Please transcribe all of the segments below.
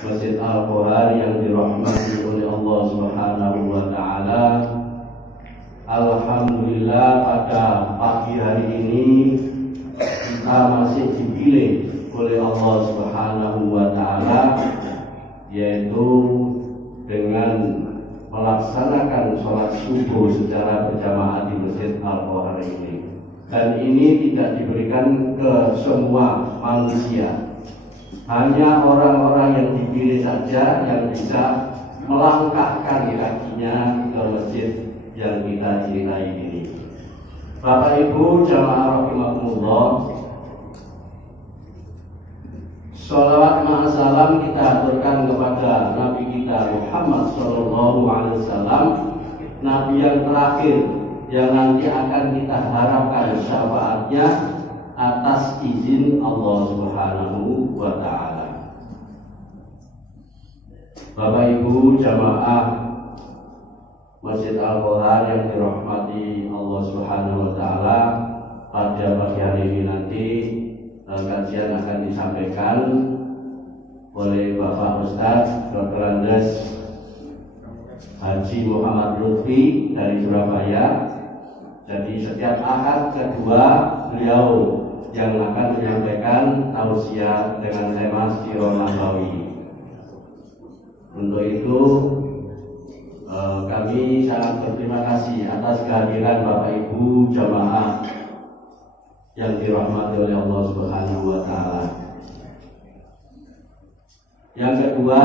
Masjid Al-Qur'an yang dirahmati oleh Allah Subhanahu wa taala. Alhamdulillah pada pagi hari ini kita masih dipilih oleh Allah Subhanahu wa taala, yaitu dengan melaksanakan sholat subuh secara berjamaah di Masjid Al-Qur'an ini. Dan ini tidak diberikan ke semua manusia, hanya orang-orang yang dipilih saja yang bisa melangkahkan kakinya ke masjid yang kita cintai ini. Bapak Ibu jamaah rahimakumullah, sholawat ma'asalam kita aturkan kepada Nabi kita Muhammad SAW, Nabi yang terakhir yang nanti akan kita harapkan syafaatnya atas izin Allah Subhanahu wa taala. Bapak Ibu jamaah Masjid Al-Qur'an yang dirahmati Allah Subhanahu wa taala, pada pagi hari ini nanti kajian akan disampaikan oleh Bapak Ustadz Dr. Andes Haji Muhammad Lutfi dari Surabaya. Jadi setiap akad kedua beliau yang akan menyampaikan tausiah dengan tema Sirah Nabawi. Untuk itu kami sangat berterima kasih atas kehadiran Bapak Ibu jamaah yang dirahmati oleh Allah Subhanahu wa taala. Yang kedua,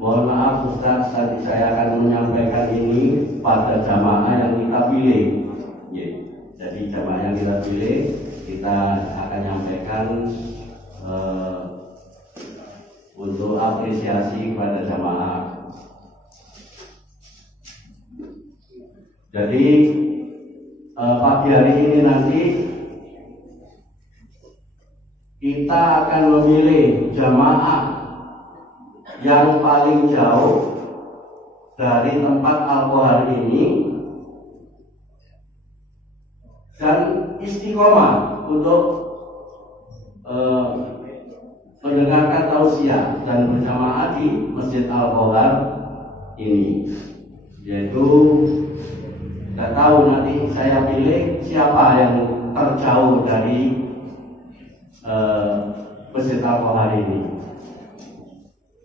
mohon maaf Ustaz, tadi saya akan menyampaikan ini pada jamaah yang kita pilih. Jadi jamaah yang kita pilih, kita akan menyampaikan untuk apresiasi kepada jamaah. Jadi pagi hari ini nanti kita akan memilih jamaah yang paling jauh dari tempat Al-Qur'an ini dan istiqomah untuk mendengarkan tausiah dan berjamaah di Masjid Al-Qur'an ini. Yaitu tidak tahu nanti saya pilih siapa yang terjauh dari Masjid Al-Qur'an ini.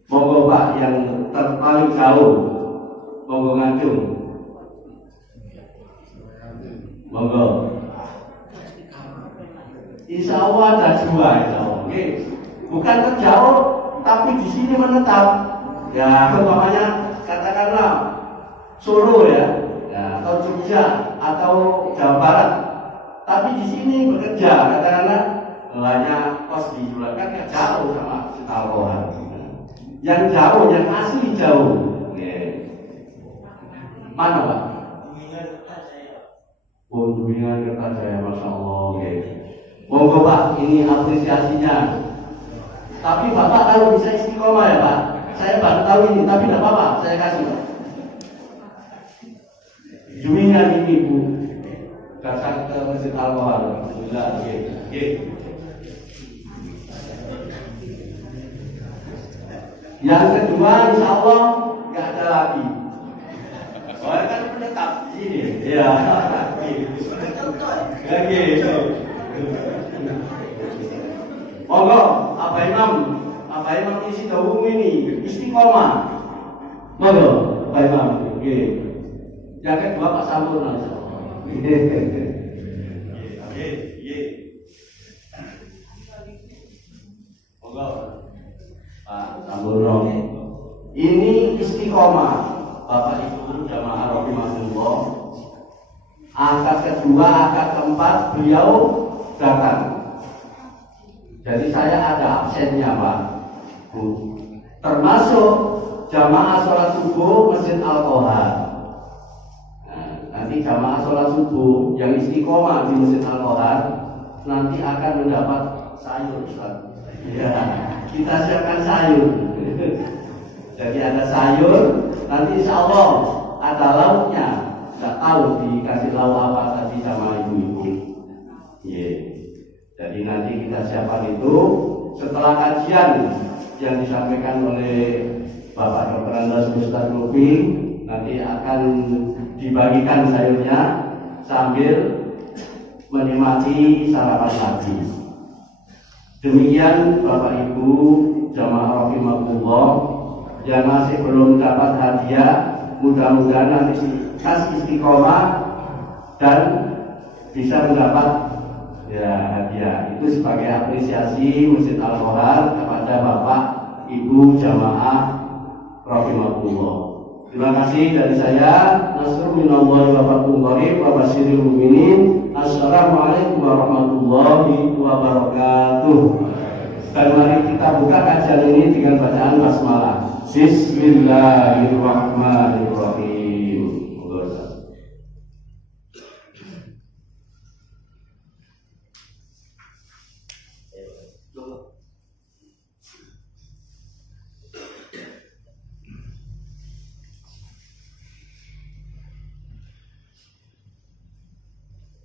Monggo Pak yang paling jauh, monggo ngajung. Monggo. Insya Allah ada dua, insya Allah. Oke. Bukan terjauh, tapi di sini menetap. Ya, umpamanya katakanlah Solo ya, atau Jogja atau Jawa Barat. Tapi di sini bekerja, katakanlah hanya kos di Jualan, kan gak jauh sama Al-Qur'an. Yang jauh, yang asli jauh. Mana Pak? Kunjungan Kertajaya, Masya Allah. Monggo Pak, ini apresiasinya. Tapi Bapak kalau bisa istiqomah ya Pak. Saya baru tahu ini, tapi tidak apa-apa, saya kasih Pak. Jumingan ini Bu, datang ke Masjid Al-Qur'an. Alhamdulillah. Yang kedua, insya Allah nggak ada lagi. Soalnya kan menetap di sini. Ya. Gitu. Monggo, Abah Imam isi dahulu ini istiqomah. Monggo, Abah Imam. Yang kedua Pak Sampurna. Monggo. Pak Sampurna. Ini istiqomah, Bapak Ibu jamaah rahimahullah. Akad kedua, akad keempat beliau datang. Jadi saya ada absennya Pak Bu. Termasuk jamaah sholat subuh Masjid Al-Qur'an. Nanti jamaah sholat subuh yang istiqomah di Masjid Al-Qur'an nanti akan mendapat sayur Ustaz. Ya, kita siapkan sayur. Jadi ada sayur, nanti insya Allah ada lauknya. Tidak tahu dikasih lauk apa tadi sama ibu-ibu. Jadi nanti kita siapkan itu setelah kajian yang disampaikan oleh Bapak Dr. Andas Ustadz Lufi nanti akan dibagikan sayurnya sambil menikmati sarapan pagi. Demikian Bapak Ibu jamaah rahimakumullah yang masih belum dapat hadiah, mudah-mudahan nanti kasih istiqomah dan bisa mendapat ya hadiah. Itu sebagai apresiasi Masjid Al-Khohar kepada Bapak Ibu jamaah rahimakumullah. Terima kasih dari saya. Nasrul minallahi wa barakatuh wa basyiril mu'minin. Assalamualaikum warahmatullahi wabarakatuh. Dan mari kita buka kajian ini dengan bacaan basmalah. Bismillahirrahmanirrahim.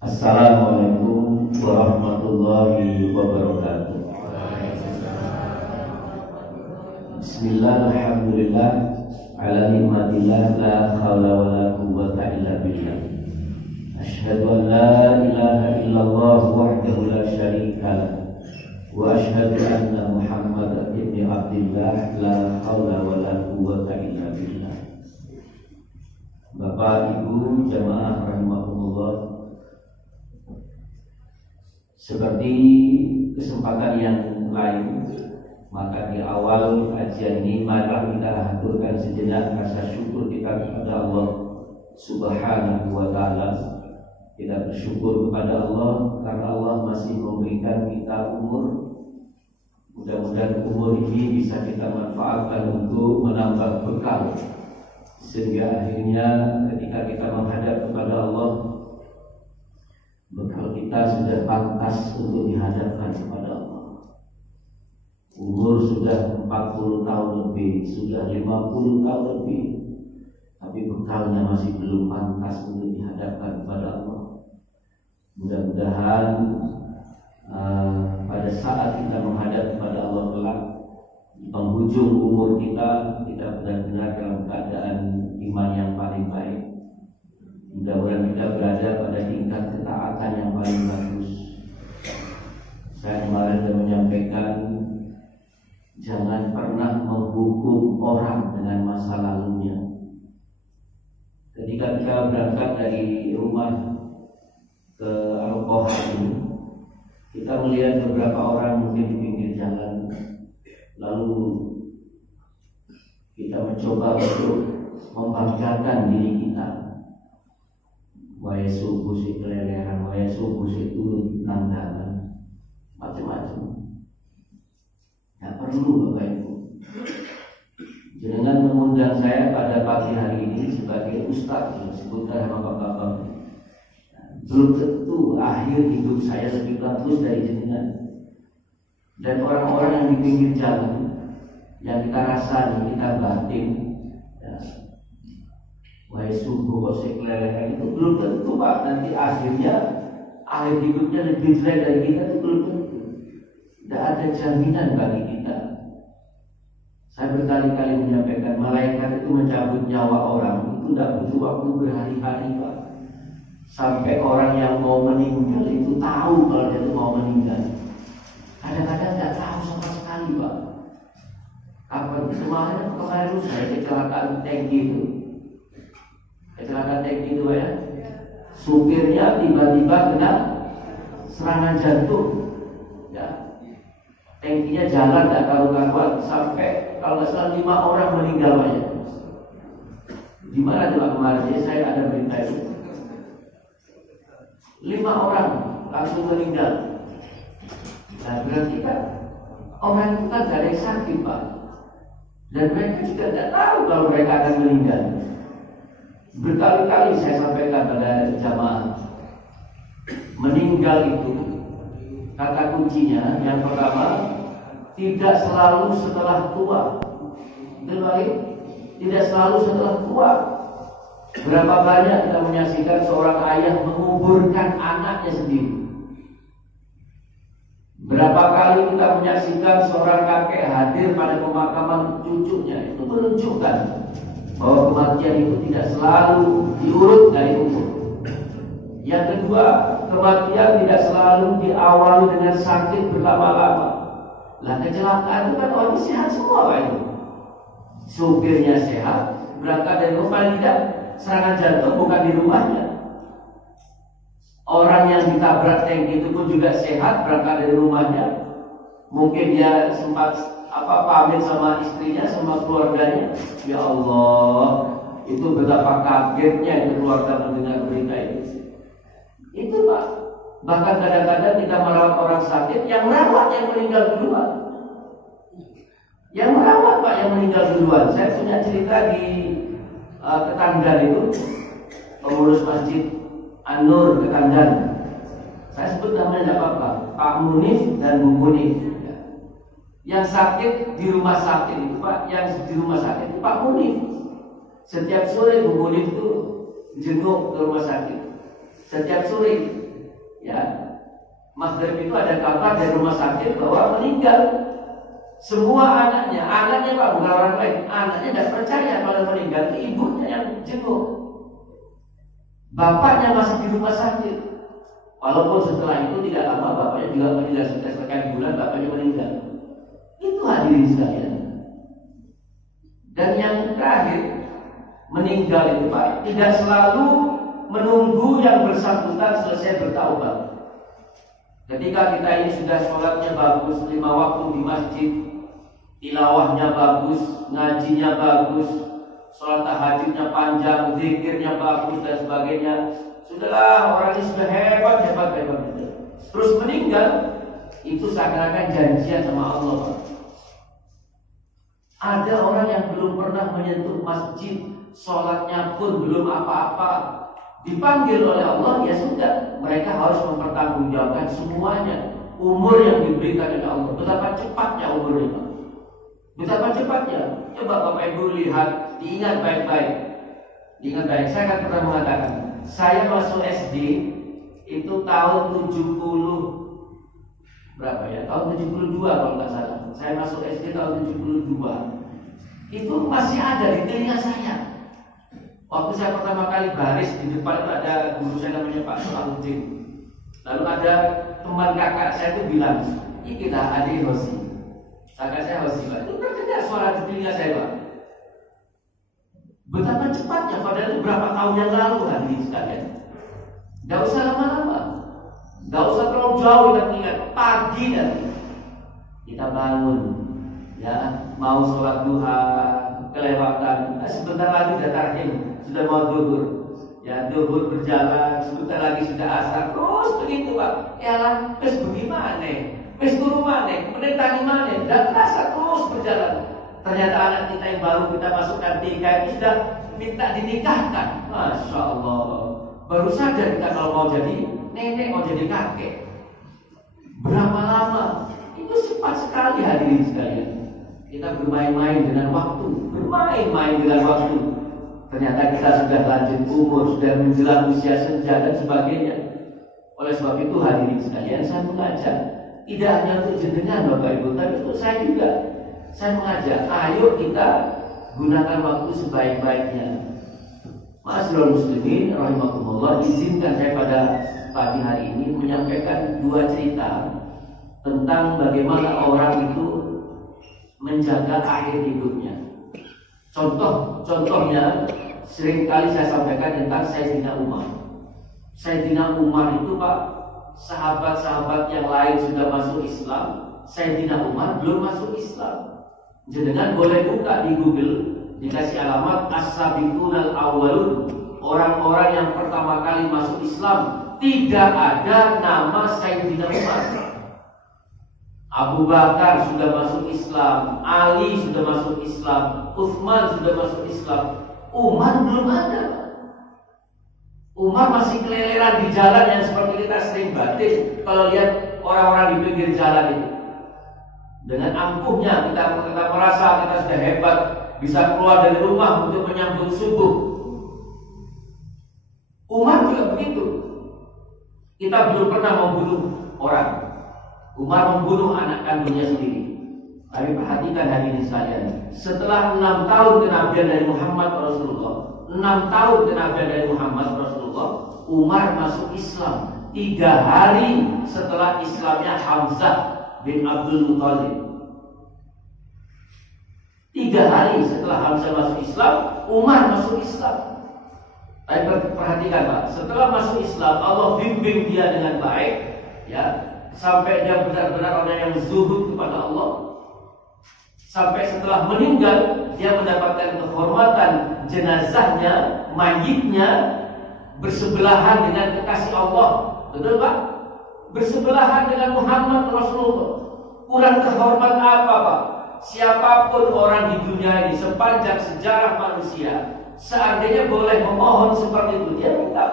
Assalamualaikum warahmatullahi wabarakatuh. Bismillah, alhamdulillah, ala nikmatillah, la khawla wa la quwwata illa billah. Ashhadu an la ilaha illallah wahdahu la syarika lah, wa ashhadu anna Muhammadan ibni Abdillah, la khawla wa la quwwata illa billah. Bapak Ibu jamaah rahimahumullah, seperti kesempatan yang lain, maka di awal kajian ini marilah kita haturkan sejenak rasa syukur kita kepada Allah Subhanahu wa ta'ala. Kita bersyukur kepada Allah karena Allah masih memberikan kita umur. Mudah-mudahan umur ini bisa kita manfaatkan untuk menambah bekal, sehingga akhirnya ketika kita menghadap kepada Allah, bekal kita sudah pantas untuk dihadapkan kepada Allah. Umur sudah 40 tahun lebih, sudah 50 tahun lebih, tapi bekalnya masih belum pantas untuk dihadapkan kepada Allah. Mudah-mudahan pada saat kita menghadap kepada Allah kelak, di penghujung umur kita benar-benar dalam keadaan iman yang paling baik. Mudah-mudahan kita berada pada tingkat ketaatan yang paling bagus. Saya kemarin sudah menyampaikan, jangan pernah menghukum orang dengan masa lalunya. Ketika kita berangkat dari rumah ke Al-Khohar ini, kita melihat beberapa orang mungkin di pinggir jalan, lalu kita mencoba untuk membanggakan diri kita. Wahai subuh si kelelehan, wahai subuh si turun nanggalan, macam-macam. Tidak perlu Bapak Ibu. Jangan mengundang saya pada pagi hari ini sebagai ustaz, sebutkan sama bapak-bapak. Belum tentu akhir hidup saya lebih bagus dari jenengan. Dan orang-orang yang di pinggir jalan, yang kita rasani, kita batin, ya. Wahai subuh kok sekelelehan, itu belum tentu Pak. Nanti akhirnya akhir hidupnya lebih jelek dari kita, itu belum tentu. Tidak ada jaminan bagi kita. Saya berkali-kali menyampaikan, malaikat itu mencabut nyawa orang itu tidak butuh waktu berhari-hari Pak. Sampai orang yang mau meninggal itu tahu kalau dia itu mau meninggal. Kadang-kadang tidak tahu sama sekali Pak. Kemarin saya kecelakaan tangki itu. Kecelakaan tangki itu ya, supirnya tiba-tiba kena serangan jantung, ya. Tangkinya jalan tidak karu-karuan, sampai kalau nggak salah 5 orang meninggal banyak. Di mana coba kemarin? Jadi saya ada berita itu, 5 orang langsung meninggal. Nah berarti kan orang itu kan gak ada yang sakit Pak, dan mereka juga tidak tahu kalau mereka akan meninggal. Berkali-kali saya sampaikan pada jamaah, meninggal itu kata kuncinya yang pertama, tidak selalu setelah tua. Tidak selalu setelah tua. Berapa banyak kita menyaksikan seorang ayah menguburkan anaknya sendiri. Berapa kali kita menyaksikan seorang kakek hadir pada pemakaman cucunya, itu menunjukkan bahwa kematian itu tidak selalu diurut dari umur. Yang kedua, kematian tidak selalu diawali dengan sakit berlama-lama. Lah kecelakaan itu kan orang sehat semua Pak itu. Supirnya sehat, berangkat dari rumah, tidak serangan jantung bukan di rumahnya. Orang yang ditabrak tank itu pun juga sehat, berangkat dari rumahnya. Mungkin dia sempat pamit sama istrinya, sama keluarganya. Ya Allah, itu betapa kagetnya itu keluarga mendengar berita itu. Itu Pak. Bahkan kadang-kadang kita merawat orang sakit, yang merawat yang meninggal duluan. Yang merawat Pak yang meninggal duluan. Saya punya cerita di Ketandan itu, pengurus masjid An-Nur Ketandan. Saya sebut namanya tidak apa-apa, Pak Munif dan Bu Munif. Yang sakit di rumah sakit itu Pak, yang di rumah sakit itu Pak Munif. Setiap sore Bu Munif itu jenguk ke rumah sakit. Setiap sore, ya, maghrib itu ada kabar dari rumah sakit bahwa meninggal. Semua anaknya Pak bukan orang lain, anaknya tidak percaya kalau meninggal, ibunya yang jenguk. Bapaknya masih di rumah sakit. Walaupun setelah itu tidak lama bapaknya juga meninggal, sekian bulan bapaknya meninggal. Itu hadirin sekalian. Dan yang terakhir, meninggal itu Pak tidak selalu menunggu yang bersangkutan selesai bertaubat. Ketika kita ini sudah sholatnya bagus, 5 waktu di masjid, tilawahnya bagus, ngajinya bagus, sholat tahajudnya panjang, zikirnya bagus dan sebagainya, sudahlah, orang ini sudah hebat. Terus meninggal, itu seakan-akan janjian sama Allah Pak. Ada orang yang belum pernah menyentuh masjid, sholatnya pun belum apa-apa, dipanggil oleh Allah, ya sudah, mereka harus mempertanggungjawabkan semuanya. Umur yang diberikan oleh Allah, betapa cepatnya umur ini, betapa cepatnya. Coba Bapak Ibu lihat, diingat baik-baik. Diingat baik, saya akan pernah mengatakan, saya masuk SD itu tahun 70 berapa ya? Tahun 72 kalau nggak salah. Saya masuk SD tahun 72. Itu masih ada di telinga saya. Waktu saya pertama kali baris di depan itu ada guru saya namanya Pak Solahuddin. Lalu ada teman kakak saya itu bilang, ini kita adik Hosi. Kakak saya Hosi Pak. Itu terdengar suara di telinga saya Pak. Betapa cepatnya, padahal itu berapa tahun yang lalu hadirin sekalian. Gak usah lama-lama, gak usah terlalu jauh kita ingat. Pagi nanti kita bangun, ya, mau sholat duha kelewatan, sebentar lagi sudah tarhim, sudah mau duhur, ya, duhur berjalan, sebentar lagi sudah asar, terus begitu Pak. Ya lah, terus bagaimana? Terus turu mana? Menitani mana? Dan terasa terus berjalan. Ternyata anak kita yang baru kita masukkan TK itu sudah minta dinikahkan. Masya Allah. Baru sadar kita kalau mau jadi nenek, mau jadi kakek. Berapa lama? Itu cepat sekali hadirin sekalian. Kita bermain-main dengan waktu, bermain-main dengan waktu. Ternyata kita sudah lanjut umur, sudah menjelang usia senja dan sebagainya. Oleh sebab itu hadirin sekalian, saya mengajak, tidak hanya untuk jenengan Bapak Ibu, tapi untuk saya juga. Saya mengajak, ayo kita gunakan waktu sebaik-baiknya. Ma'asyiral muslimin rahimakumullah, izinkan saya pada pagi hari ini menyampaikan 2 cerita tentang bagaimana orang itu menjaga akhir hidupnya. Contohnya seringkali saya sampaikan tentang Sayyidina Umar. Sayyidina Umar itu Pak, sahabat-sahabat yang lain sudah masuk Islam, Sayyidina Umar belum masuk Islam. Jenengan boleh buka di Google, dikasih alamat As-Sabiqunal Awwalun, orang-orang yang pertama kali masuk Islam. Tidak ada nama Sayyidina Umar. Abu Bakar sudah masuk Islam, Ali sudah masuk Islam, Utsman sudah masuk Islam, Umar belum ada. Umar masih keleleran di jalan yang seperti kita sering batin kalau lihat orang-orang di pinggir jalan itu. Dengan angkuhnya kita merasa kita sudah hebat, bisa keluar dari rumah untuk menyambut subuh. Umar juga begitu. Kita belum pernah membunuh orang. Umar membunuh anak kandungnya sendiri. Tapi perhatikan hadirin sekalian, setelah 6 tahun kenabian dari Muhammad Rasulullah, 6 tahun kenabian dari Muhammad Rasulullah, Umar masuk Islam 3 hari setelah Islamnya Hamzah bin Abdul Muthalib. 3 hari setelah Hamzah masuk Islam, Umar masuk Islam. Tapi perhatikan Pak, setelah masuk Islam, Allah bimbing dia dengan baik, ya, sampai dia benar-benar orang yang zuhud kepada Allah. Sampai setelah meninggal, dia mendapatkan kehormatan jenazahnya, mayitnya bersebelahan dengan kekasih Allah. Betul Pak? Bersebelahan dengan Muhammad Rasulullah. Kurang terhormat apa Pak? Siapapun orang di dunia ini sepanjang sejarah manusia, seandainya boleh memohon seperti itu, dia minta,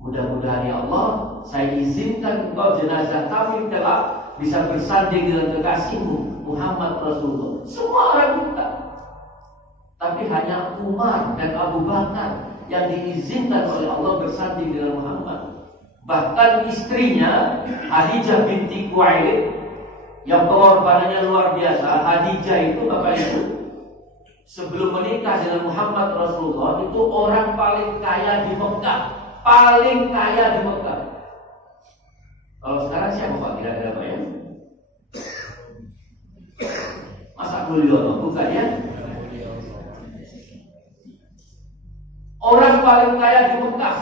mudah-mudahan ya Allah, saya izinkan engkau jenazah kami kelak bisa bersanding dengan kekasihmu Muhammad Rasulullah. Semua orang minta. Tapi hanya Umar dan Abu Bakar yang diizinkan oleh Allah bersanding dengan Muhammad. Bahkan istrinya Khadijah binti Khuwailid yang pengorbanannya luar biasa. Khadijah itu Bapak Ibu, sebelum menikah dengan Muhammad Rasulullah, itu orang paling kaya di Mekah. Paling kaya di Mekah. Kalau sekarang siapa Pak kira-kira Pak ya? Masa Mulyono? Bukan ya? Orang paling kaya di Mekah.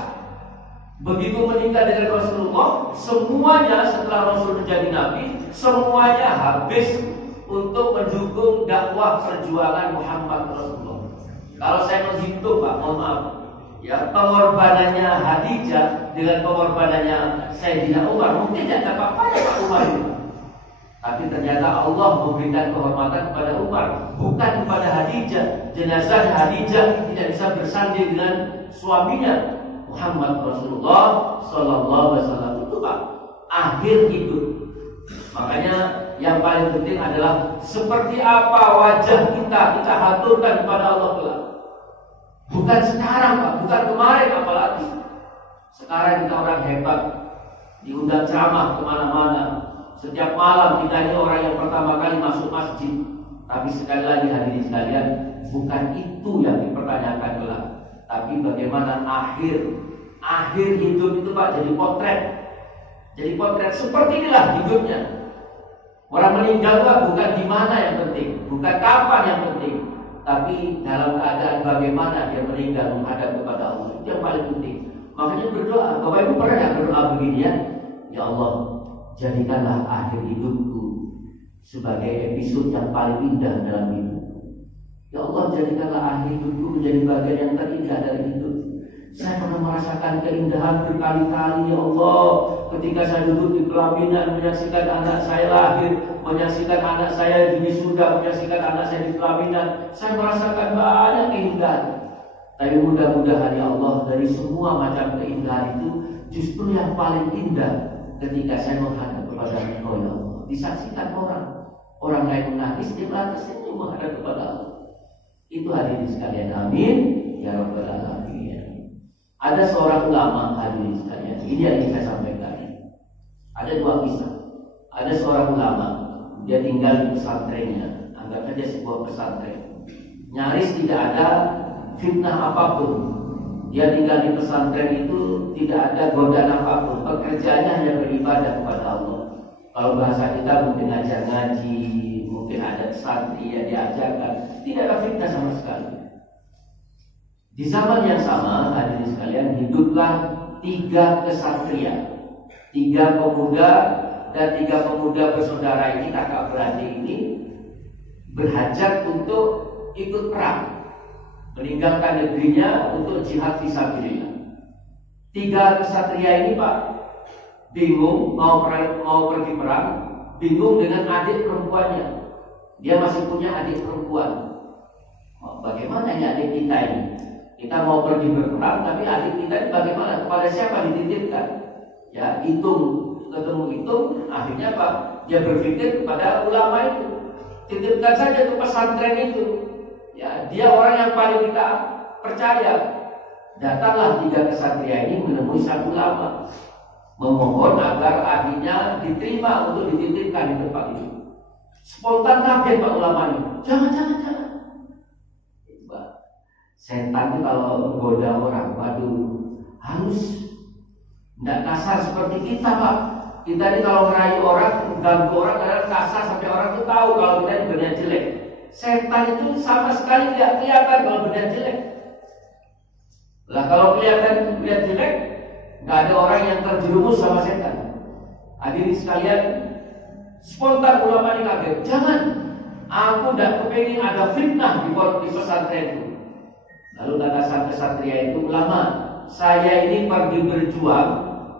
Begitu menikah dengan Rasulullah, semuanya setelah Rasul menjadi Nabi, semuanya habis untuk mendukung dakwah perjuangan Muhammad Rasulullah. Kalau saya menghitung Pak, mohon maaf, ya, pengorbanannya Khadijah dengan pengorbanannya Sayyidina Umar, mungkin tidak apa-apa ya Pak Umar itu. Tapi ternyata Allah memberikan kehormatan kepada Umar, bukan kepada Khadijah. Jenazah Khadijah tidak bisa bersanding dengan suaminya Muhammad Rasulullah Sallallahu Alaihi Wasallam. Itu Pak, akhir hidup. Makanya yang paling penting adalah seperti apa wajah kita haturkan kepada Allah kelak. Bukan sekarang Pak, bukan kemarin apalagi. Sekarang kita orang hebat, diundang ceramah kemana-mana. Setiap malam kita ini orang yang pertama kali masuk masjid. Tapi sekali lagi hadirin sekalian, bukan itu yang dipertanyakan kelak. Tapi bagaimana akhir hidup itu Pak, jadi potret. Jadi potret seperti inilah hidupnya. Orang meninggal Pak, bukan di mana yang penting, bukan kapan yang penting, tapi dalam keadaan bagaimana dia meninggal menghadap kepada Allah. Itu yang paling penting. Makanya berdoa. Bapak Ibu pernah nggak berdoa begini ya? Ya Allah, jadikanlah akhir hidupku sebagai episode yang paling indah dalam hidup. Ya Allah, jadikanlah akhir hidupku menjadi bagian yang terindah dari hidup. Saya pernah merasakan keindahan berkali-kali ya Allah, ketika saya duduk di pelaminan menyaksikan anak saya lahir, menyaksikan anak saya di wisuda, menyaksikan anak saya di pelaminan. Saya merasakan banyak keindahan. Tapi mudah-mudahan ya Allah, dari semua macam keindahan itu, justru yang paling indah ketika saya menghadap kepada Engkau ya Allah. Disaksikan orang lain menangis, dia lantas senyum menghadap kepada Allah. Itu hadirin sekalian, amin ya rabbal alamin. Ada seorang ulama hadirin sekalian, ini yang ingin saya sampaikan. Ada 2 kisah. Ada seorang ulama, dia tinggal di pesantrennya, anggap saja sebuah pesantren. Nyaris tidak ada fitnah apapun. Dia tinggal di pesantren itu tidak ada godaan apapun. Pekerjaannya hanya beribadah kepada Allah. Kalau bahasa kita mungkin ajar ngaji, mungkin ada santri yang diajarkan, tidak ada fitnah sama sekali. Di zaman yang sama, hadirin sekalian, hiduplah 3 kesatria, 3 pemuda dan 3 pemuda bersaudara ini, kakak beradik ini, berhajat untuk ikut perang, meninggalkan negerinya untuk jihad fisabilillah. 3 kesatria ini Pak, bingung mau pergi perang, bingung dengan adik perempuannya. Dia masih punya adik perempuan. Bagaimana ini adik kita ini? Kita mau pergi berperang, tapi adik kita ini bagaimana? Kepada siapa dititipkan? Ya, ketemu, akhirnya Pak, dia berpikir kepada ulama itu, titipkan saja ke pesantren itu. Ya, dia orang yang paling kita percaya. Datanglah 3 kesatria ini menemui sang ulama, memohon agar adiknya diterima untuk dititipkan di tempat itu. Spontan kaget Pak ulama ini. Jangan. Setan itu kalau goda orang, waduh, harus tidak kasar seperti kita Pak. Kita ini kalau merayu orang, ganggu orang kadang kasar sampai orang itu tahu kalau kita ini berniat jelek. Setan itu sama sekali tidak kelihatan kalau berniat jelek. Lah kalau kelihatan berniat jelek, nggak ada orang yang terjerumus sama setan. Hadirin sekalian, spontan ulama ini kaget. Jangan, aku tidak kepingin ada fitnah di pesantren itu. Lalu kata sang kesatria itu, ulama, saya ini pergi berjuang,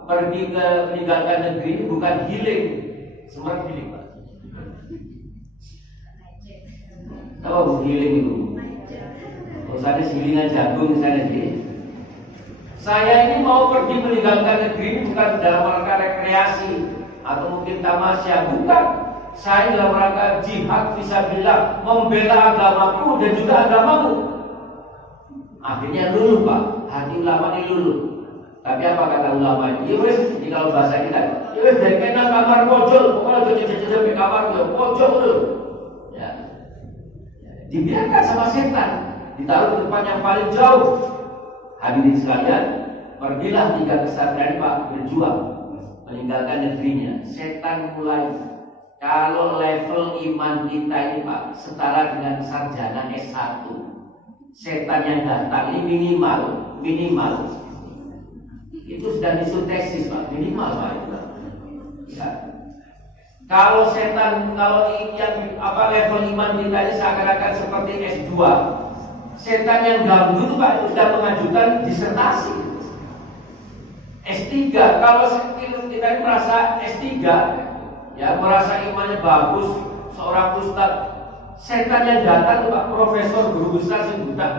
pergi ke meninggalkan negeri bukan healing, semua healing Pak. Tahu apa healing itu? Misalnya healingan jagung misalnya sih. Saya ini mau pergi meninggalkan negeri bukan dalam rangka rekreasi atau mungkin tamasya, bukan. Saya dalam rangka jihad fisabilillah, membela agamaku dan juga agamamu. Akhirnya luluh Pak, hati ulama ini luluh. Tapi apa kata ulama itu? Ya wes, ini kalau bahasa kita, ya wes dari kena kamar pojok, pokoknya jajah-jajah di kamar pojok dulu. Ya, dibiarkan sama setan, ditaruh di tempat yang paling jauh. Hadirin sekalian, pergilah 3 kesatria Pak berjuang meninggalkan negerinya. Setan mulai, kalau level iman kita ini Pak setara dengan sarjana S1. Setan yang datang ini minimal itu sudah disuntesis Pak, minimal Pak. Ya. Kalau setan, kalau yang level iman kita ini seakan-akan seperti S2, setan yang ganggu itu Pak itu sudah mengajukan disertasi. S3, kalau kita ini merasa S3, ya merasa imannya bagus, seorang ustadz. Setan yang datang itu Pak, profesor guru besar sih buta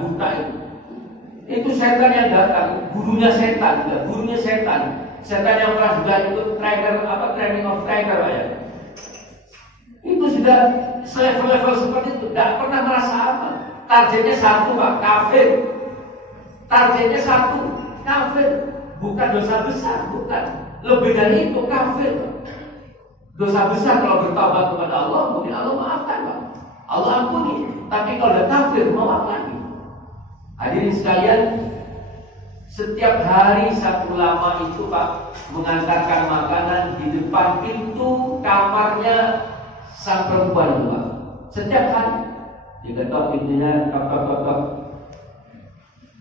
itu setan yang datang, gurunya setan, setan yang pernah juga ikut training of trainer Pak ya. Itu sudah level seperti itu, tidak pernah merasa apa. Targetnya 1 Pak, kafir. Targetnya 1, kafir. Bukan dosa besar, bukan. Lebih dari itu, kafir. Dosa besar kalau bertobat kepada Allah, mungkin Allah maafkan Pak. Allah ampuni, tapi kalau udah kafir mau apa lagi? Hadirin sekalian, setiap hari sang ulama itu Pak mengantarkan makanan di depan pintu kamarnya sang perempuan itu Pak. Setiap hari diketok pintunya, tok.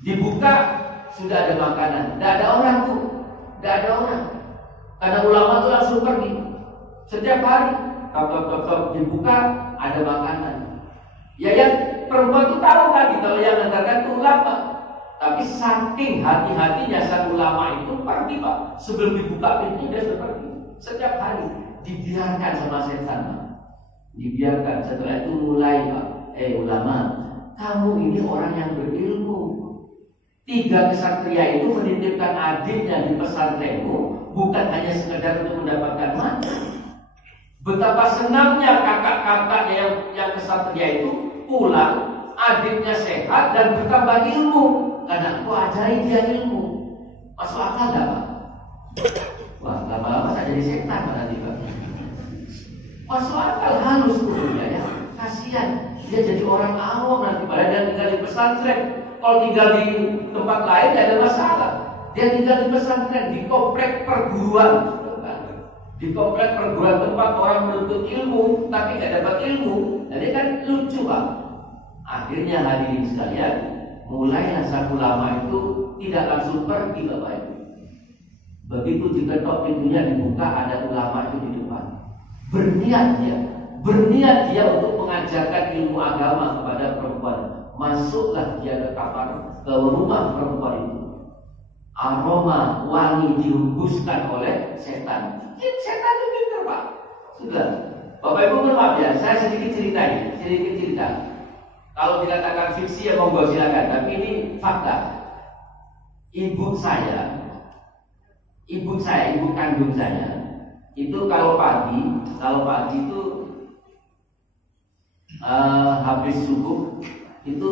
Dibuka sudah ada makanan, tidak ada orang tuh, tidak ada orang. Karena ulama itu langsung pergi. Setiap hari tok dibuka ada makanan. Ya yang perempuan itu tahu tadi kalau yang mengantarkan itu ulama. Tapi saking hati-hatinya sang ulama itu pergi Pak. Sebelum dibuka pintu dia sudah pergi. Setiap hari dibiarkan sama setan Pak. Dibiarkan. Setelah itu mulai Pak, ulama, kamu ini orang yang berilmu. 3 kesatria itu menitipkan adiknya di pesantrenmu bukan hanya sekedar untuk mendapatkan makan. Betapa senangnya kakak-kakaknya yang kesatria itu pulang, adiknya sehat dan bertambah ilmu karena aku ajari dia ilmu. Masuk akal gak Pak? Wah, lama-lama saya jadi setan nanti Pak. Masuk akal, halus turunnya ya. Kasihan, dia jadi orang awam nanti pada dia tinggal di pesantren. Kalau tinggal di tempat lain tidak ada masalah. Dia tinggal di pesantren, di komplek perguruan. Di komplek perguruan tempat orang menuntut ilmu tapi tidak dapat ilmu, jadi kan lucu Pak. Akhirnya hadirin sekalian, mulailah sang ulama itu tidak langsung pergi Bapak Ibu. Begitu diketok pintunya dibuka ada ulama itu di depan. Berniat dia untuk mengajarkan ilmu agama kepada perempuan. Masuklah dia ke kamar, ke rumah perempuan itu. Aroma wangi dihembuskan oleh setan. Setan itu pintar Pak. Sudah. Bapak Ibu maaf ya, saya sedikit cerita. Kalau dikatakan fiksi ya monggo silakan, tapi ini fakta. Ibu kandung saya, itu kalau pagi itu habis subuh itu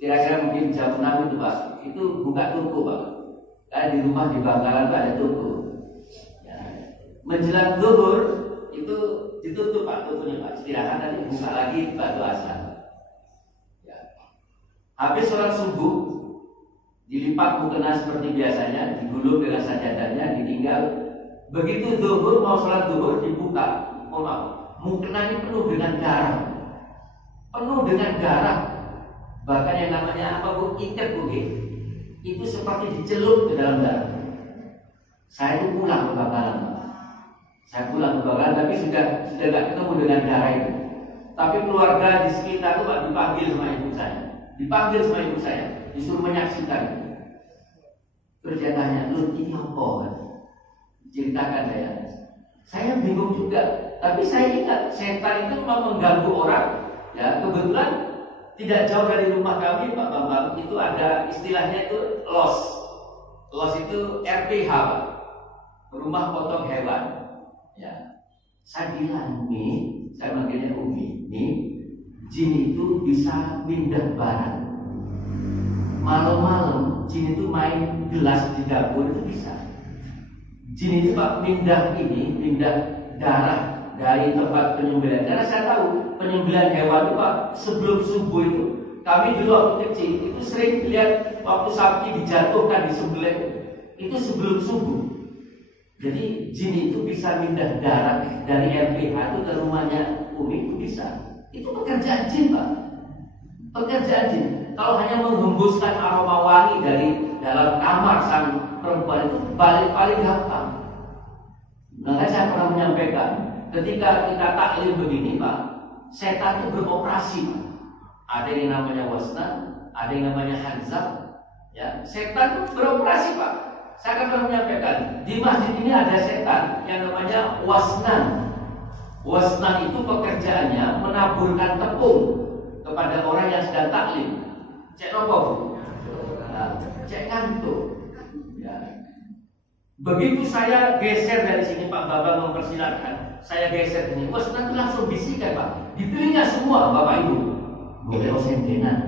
kira-kira mungkin jam 6 itu Pak, itu buka toko Pak. Karena di rumah di Bangkalan itu ada toko. menjelang zuhur itu ditutup Pak tutunya Pak, istirahat nanti buka lagi batu asar. Ya. Habis sholat subuh dilipat mukena seperti biasanya, digulung dengan sajadahnya, ditinggal. Begitu zuhur mau sholat zuhur dibuka, mukena ini penuh dengan darah, bahkan yang namanya apa Bu, ikat Bu, itu seperti dicelup ke dalam darah. Saya itu pulang ke Bakalan, tapi sudah tidak ketemu dengan darah itu. Tapi keluarga di sekitar itu Pak dipanggil sama ibu saya, disuruh menyaksikan. Terus dia tanya, lu ini apa? Ceritakan saya bingung juga. Tapi saya ingat setan itu mau mengganggu orang. Ya, kebetulan tidak jauh dari rumah kami Pak Bambang itu ada istilahnya itu LOS. LOS itu RPH Pak, rumah potong hewan. Ya, saya bilang saya manggilnya Umi, jin itu bisa pindah barang. Malam-malam jin itu main gelas di dapur itu bisa. Jin itu Pak pindah darah dari tempat penyembelihan. Karena saya tahu penyembelihan hewan itu Pak sebelum subuh itu. Kami dulu waktu kecil itu sering lihat waktu sapi dijatuhkan disembelih itu sebelum subuh. Jadi jin itu bisa pindah darah dari RPH itu ke rumahnya Umi itu bisa. Itu pekerjaan jin Pak. Pekerjaan jin. Kalau hanya menghembuskan aroma wangi dari dalam kamar sang perempuan itu paling gampang. Maka saya pernah menyampaikan, ketika kita taklim begini Pak, setan itu beroperasi. Ada yang namanya wasnan, ada yang namanya hanzab. Ya, setan itu beroperasi Pak. Saya akan pernah menyampaikan, di masjid ini ada setan yang namanya wasnan. Wasnan itu pekerjaannya menaburkan tepung kepada orang yang sedang taklim. Cek nopo Bu? Cek ngantuk. Ya. Begitu saya geser dari sini Pak Bambang mempersilahkan, saya geser ini, wasnan itu langsung bisikan Pak, di telinga semua Bapak Ibu. Boleh osendenan.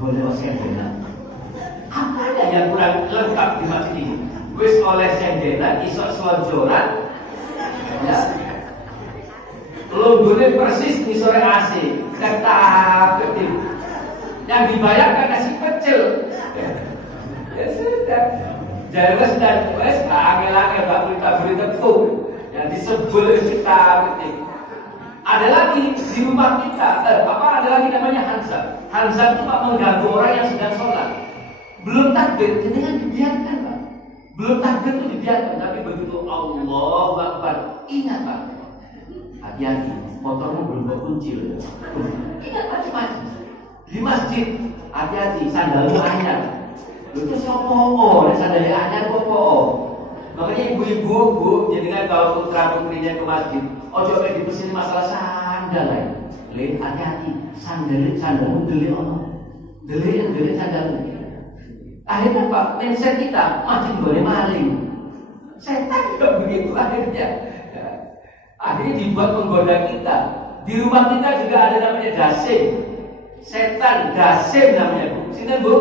Boleh osendenan. Apa ada yang kurang lengkap di masjid ini? Wis oleh sendenan, isok selonjoran, ya. Longgone persis di sore AC, ketak ketip. Yang dibayarkan kasih pecel. Ya sudah. Jadi wes angel-angel Pak berita tepung yang disebut kita ketip. Ada lagi di rumah kita, ada lagi namanya Hanzab. Hanzab itu Pak mengganggu orang yang sedang sholat. Belum takbir, jadi kan dibiarkan Pak. Belum takbir itu dibiarkan, tapi begitu Allahu Akbar, ingat Pak. Hati-hati, motormu belum berkunci loh. Ingat macam-macam. Di masjid, hati-hati, sandalmu anyar. Itu siapa? Sandalnya anyar kok. Makanya ibu-ibu, Bu, jadi kan kalau putra putrinya ke masjid, ojo kayak dipesin masalah sandal ya. Lihat hati-hati, sandalmu delik ono. Delik sandalmu. Akhirnya Pak, mindset kita masjid boleh maling. Setan juga begitu akhirnya. Akhirnya dibuat menggoda kita. Di rumah kita juga ada namanya dasim. Setan dasim namanya Bu. Sini Bu.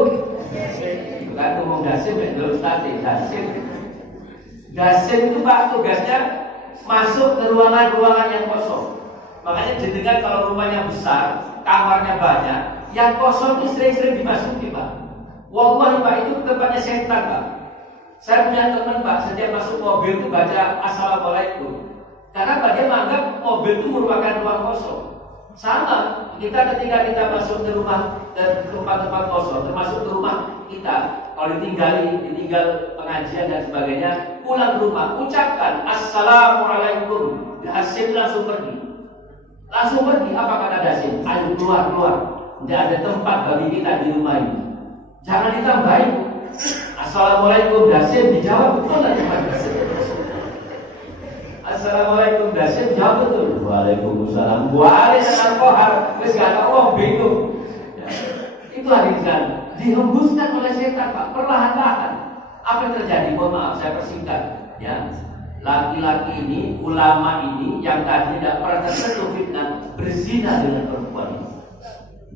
Bukan ngomong dasim ya, belum tadi dasim. Dasim itu Pak tugasnya masuk ke ruangan-ruangan yang kosong. Makanya jenengan kalau rumahnya besar, kamarnya banyak, yang kosong itu sering-sering dimasuki Pak. Wallahi Pak, itu tempatnya setan Pak. Saya punya teman Pak, setiap masuk mobil itu baca Assalamualaikum. Karena Pak dia menganggap mobil itu merupakan ruang kosong. Sama, ketika kita masuk ke rumah dan tempat-tempat kosong, termasuk ke rumah kita, kalau ditinggal pengajian dan sebagainya, pulang ke rumah, ucapkan Assalamualaikum. Dasim langsung pergi. Apa kata Dasim? Ayo keluar. Tidak ada tempat bagi kita di rumah ini. Jangan ditambahin. Assalamualaikum Dasim dijawab betul nggak Pak Dasim? Assalamualaikum Dasim jawab betul. Waalaikumsalam. Waalaikumsalam kohar. Terus kata bingung. Ya. Itu hadisan dihembuskan oleh setan Pak perlahan-lahan. Apa yang terjadi? Mohon maaf saya persingkat. Ya. Laki-laki ini, ulama ini yang tadi tidak pernah tersentuh fitnah berzina dengan perempuan ini.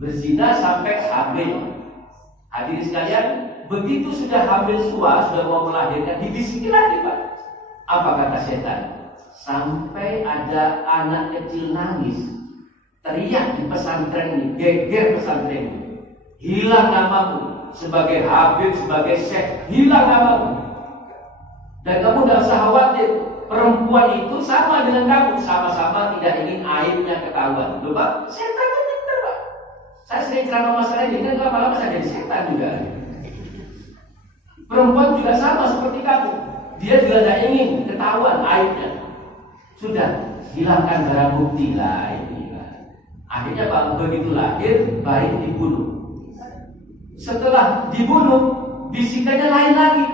Berzina sampai hamil. Hadirin sekalian, begitu sudah hamil tua, sudah mau melahirkan, dibisikin lagi Pak. Apa kata setan? Sampai ada anak kecil nangis, teriak di pesantren ini, geger pesantren ini, hilang namamu sebagai habib, sebagai syekh, hilang namamu. Dan kamu tidak usah khawatir, perempuan itu sama dengan kamu, sama-sama tidak ingin aibnya ketahuan. Loh Pak, setan itu pintar Pak. Saya sering ceramah masalah ini, kan lama-lama saya jadi setan juga. Perempuan juga sama seperti kamu, dia juga tidak ingin ketahuan aibnya. Sudah, hilangkan barang bukti lah ini. Akhirnya Pak, begitu lahir, bayi dibunuh. Setelah dibunuh, bisikannya lain lagi.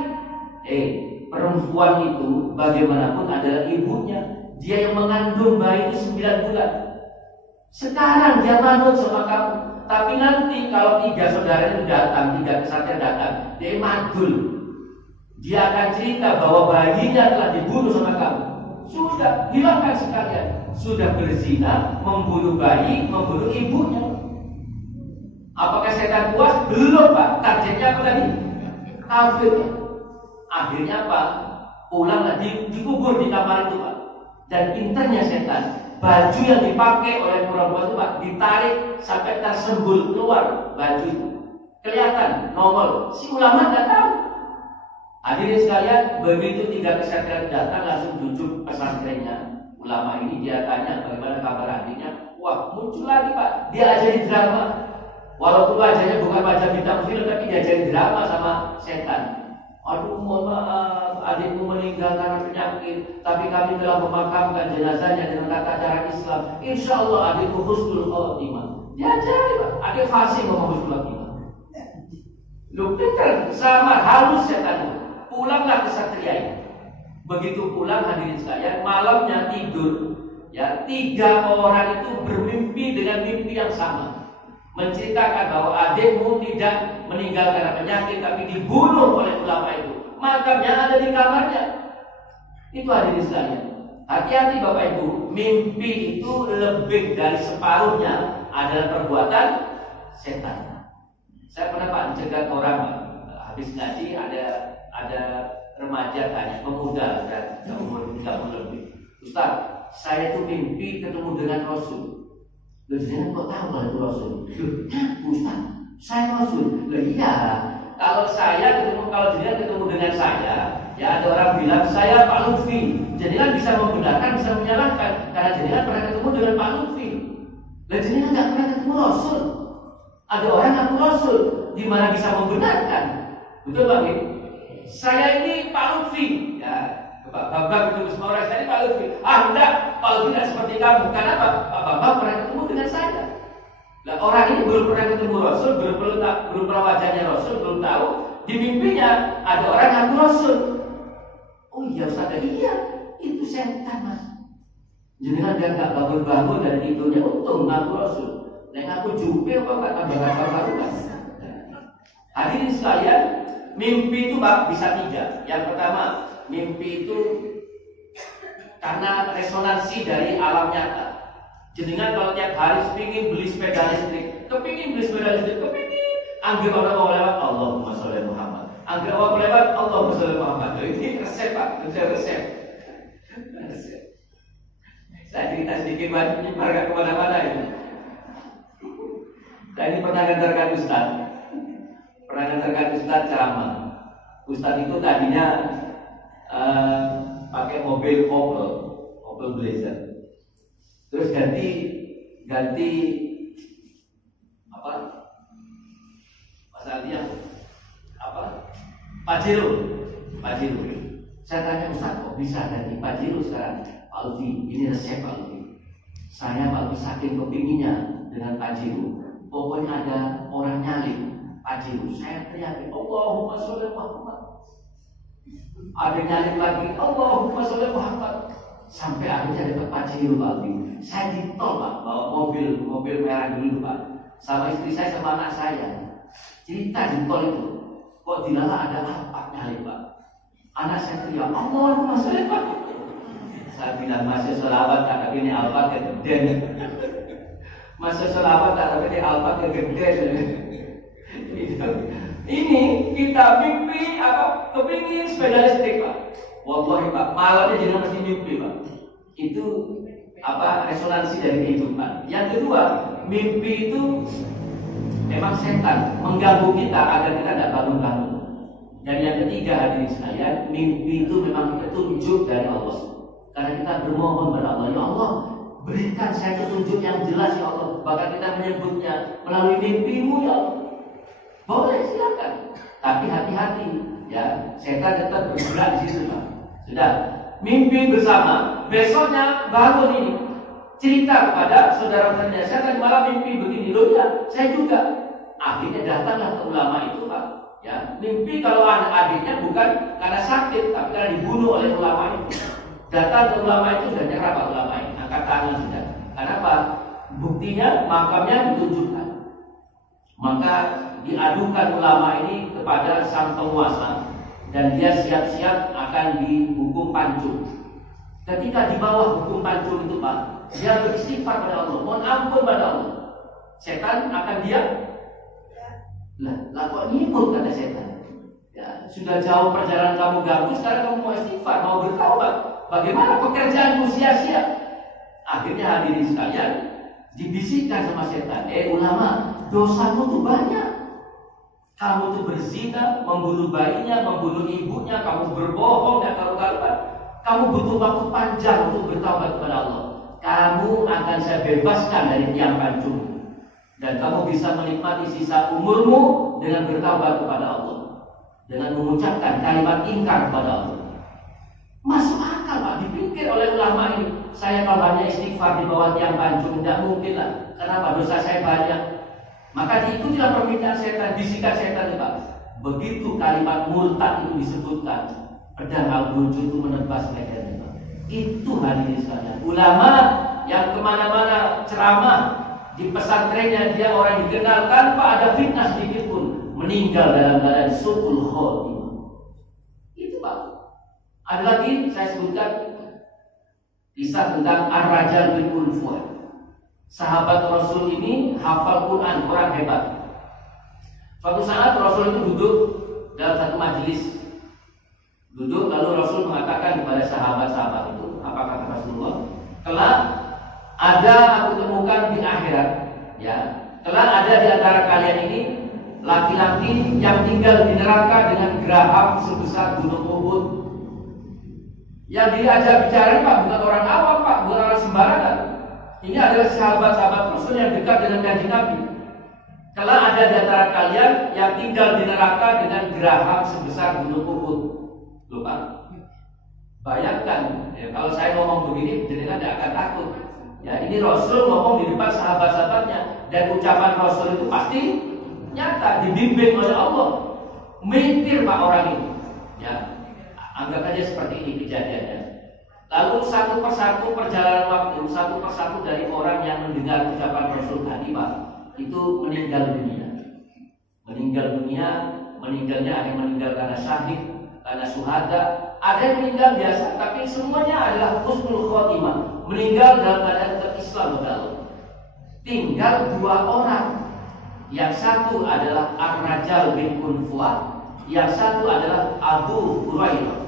Perempuan itu bagaimanapun adalah ibunya. Dia yang mengandung bayi itu 9 bulan. Sekarang dia manut sama kamu. Tapi nanti kalau 3 saudara itu datang, 3 kesatria datang, dia mandul. Dia akan cerita bahwa bayinya telah dibunuh sama kamu. Sudah, hilangkan sekalian. Sudah berzina, membunuh bayi, membunuh ibunya. Apakah setan puas? Belum Pak. Targetnya apa tadi? Kafir. Akhirnya apa? Pulanglah, dikubur di kamar itu Pak. Dan pinternya setan, baju yang dipakai oleh perempuan itu Pak, ditarik sampai tersembul keluar baju itu. Kelihatan, nongol. Si ulama tidak tahu. Hadirin sekalian, begitu 3 kesatria datang langsung duduk pesantrennya. Ulama ini dia tanya bagaimana kabar adiknya. Wah, muncul lagi Pak. Dia ajari drama. Walaupun wajahnya bukan wajah bintang film, tapi dia ajari drama sama setan. Aduh, mohon maaf, adikmu meninggal karena penyakit, tapi kami telah memakamkan jenazahnya dengan tata cara Islam. Insya Allah adikmu husnul khotimah. Dia ajari Pak. Adik fasih ngomong husnul khotimah. Lu pintar, sama halus setan itu. Pulanglah ke kesatria ini. Begitu pulang hadirin sekalian, malamnya tidur, ya 3 orang itu bermimpi dengan mimpi yang sama, menceritakan bahwa adikmu tidak meninggal karena penyakit, tapi dibunuh oleh ulama itu. Makamnya ada di kamarnya. Itu hadirin sekalian. Hati-hati Bapak Ibu, mimpi itu lebih dari separuhnya adalah perbuatan setan. Saya pernah Pak cegat orang, habis ngaji ada remaja tanya, pemuda dan umur 30 lebih. Ustaz, saya tuh mimpi ketemu dengan Rasul. Loh, jangan kok tahu kalau itu Rasul? Loh, Ustaz, saya Rasul. Loh iya, kalau jenengan ketemu dengan saya, ya ada orang bilang saya Pak Lutfi. Jenengan bisa membenarkan, bisa menyalahkan, karena jenengan pernah ketemu dengan Pak Lutfi. Loh, jenengan nggak pernah ketemu Rasul. Ada orang ngaku Rasul, gimana bisa membenarkan? Betul Pak? Saya ini Pak Lutfi, ya, Pak Bambang itu semua orang saya ini Pak Lutfi. Enggak, Pak Lutfi tidak seperti kamu. Karena Pak Bambang pernah ketemu dengan saya. Nah, orang ini belum pernah ketemu Rasul, belum pernah wajahnya Rasul, belum tahu. Di mimpinya ada orang ngaku Rasul. Oh iya Ustaz, iya, itu setan Mas. Jangan dia nggak bangun-bangun dari tidurnya, untung ngaku Rasul. Nah, ngaku jupe apa nggak tambah-tambah baru kan? Hadirin sekalian, mimpi itu Pak bisa 3. Yang pertama, mimpi itu karena resonansi dari alam nyata. Jenengan kalau tiap hari kepingin beli sepeda listrik, anggap orang mau lewat, Allahumma sholli Muhammad. Anggap orang mau lewat, Allahumma sholli Muhammad. Ini resep Pak, resep. Saya cerita sedikit Pak, menyebarkan kemana-mana ini. Saya ini pernah ngantarkan Ustaz ceramah. Ustaz itu tadinya pakai mobil Opel Blazer. Terus ganti apa? Masalah yang apa? Pajero. Saya tanya Ustaz, kok bisa ganti Pajero sekarang? Pak Lutfi, ini resep Pak Lutfi. Saya Pak Lutfi saking kepinginnya dengan Pajero. Pokoknya ada orang nyalip Pajero, saya teriak, Allahumma sholli Muhammad. Ada nyalip lagi, Allahumma sholli Muhammad. Sampai akhirnya dapat Pajero Pak Lutfi. Saya di tol Pak, bawa mobil merah dulu Pak, sama istri saya sama anak saya. Cerita di tol itu, kok di lala ada Alphard nyalip Pak. Anak saya teriak, Allahumma sholli Muhammad. Saya bilang masih sholawat tak ini Alphard kegeden. Masih sholawat tak ini Alphard kegeden. Ini kita mimpi apa? Kepingin sepeda listrik Pak. Wallahi Pak, malamnya jangan mesti mimpi Pak. Itu apa? Resonansi dari kehidupan. Yang kedua, mimpi itu memang setan mengganggu kita agar kita tidak bangun-bangun. Dan yang ketiga hadirin sekalian, mimpi itu memang petunjuk dari Allah. Karena kita bermohon kepada Allah, ya Allah, berikan saya petunjuk yang jelas ya Allah. Bahkan kita menyebutnya melalui mimpimu ya Allah. Boleh silakan, tapi hati-hati ya, setan tetap bergerak di situ Pak. Sudah, mimpi bersama, besoknya bangun ini cerita kepada saudara-saudaranya, saya tadi malam mimpi begini loh ya, saya juga. Akhirnya datanglah ke ulama itu Pak. Ya, mimpi kalau adiknya bukan karena sakit, tapi karena dibunuh oleh ulama itu. Datang ke ulama itu sudah nyerah Pak ulama ini, angkat tangan sudah. Kenapa? Buktinya makamnya ditunjukkan. Maka diadukan ulama ini kepada sang penguasa dan dia siap-siap akan dihukum pancung. Ketika di bawah hukum pancung itu Pak, dia beristighfar pada Allah, mohon ampun pada Allah. Setan akan diam. Lah kok ngikut kata setan? Ya, sudah jauh perjalanan kamu ganggu, sekarang kamu mau istighfar, mau bertaubat. Bagaimana pekerjaanmu sia-sia? Akhirnya hadirin sekalian, dibisikkan sama setan, ulama, dosamu tuh banyak. Kamu tuh berzina, membunuh bayinya, membunuh ibunya, kamu berbohong dan karu-karuan. Kamu butuh waktu panjang untuk bertaubat kepada Allah. Kamu akan saya bebaskan dari tiang pancung. Dan kamu bisa menikmati sisa umurmu dengan bertaubat kepada Allah, dengan mengucapkan kalimat ingkar kepada Allah. Masuk akal Pak, dipikir oleh ulama ini. Saya kalau hanya istighfar di bawah tiang pancung, tidak mungkin lah. Kenapa? Dosa saya banyak. Maka diikutilah permintaan setan, bisikan setan Pak. Begitu kalimat murtad itu disebutkan, pedang al-wujud itu menebas lehernya Pak. Itu hadirin sekalian. Ulama yang kemana-mana ceramah, di pesantrennya dia orang dikenal tanpa ada fitnah sedikit pun, meninggal dalam keadaan su'ul khotimah. Itu Pak. Ada lagi saya sebutkan kisah tentang Ar-Rajal bin Ulfuat. Sahabat Rasul ini hafal Quran, orang hebat. Suatu saat Rasul itu duduk dalam satu majelis. Duduk lalu Rasul mengatakan kepada sahabat-sahabat itu, apa kata Rasulullah? Kelak ada aku temukan di akhirat, ya. Kelak ada di antara kalian ini laki-laki yang tinggal di neraka dengan geraham sebesar gunung Uhud. Yang diajak bicara Pak bukan orang awam Pak, bukan orang sembarangan. Ini adalah sahabat-sahabat Rasul yang dekat dengan Kanjeng Nabi. Kelak ada di antara kalian yang tinggal di neraka dengan geraham sebesar gunung Uhud. Loh Pak, bayangkan ya, kalau saya ngomong begini, jenengan tidak akan takut. Ya, ini Rasul ngomong di depan sahabat-sahabatnya dan ucapan Rasul itu pasti nyata, dibimbing oleh Allah. Mikir Pak orang ini. Ya, anggap aja seperti ini kejadiannya. Lalu satu persatu perjalanan waktu, satu persatu dari orang yang mendengar ucapan Rasul tadi Pak, itu meninggal dunia. Meninggal dunia, meninggalnya ada yang meninggal karena syahid, karena syuhada, ada yang meninggal biasa, tapi semuanya adalah husnul khotimah. Meninggal dalam keadaan tetap Islam betul. Tinggal dua orang. Yang satu adalah Ar-Rajal bin Ulfuat, yang satu adalah Abu Hurairah.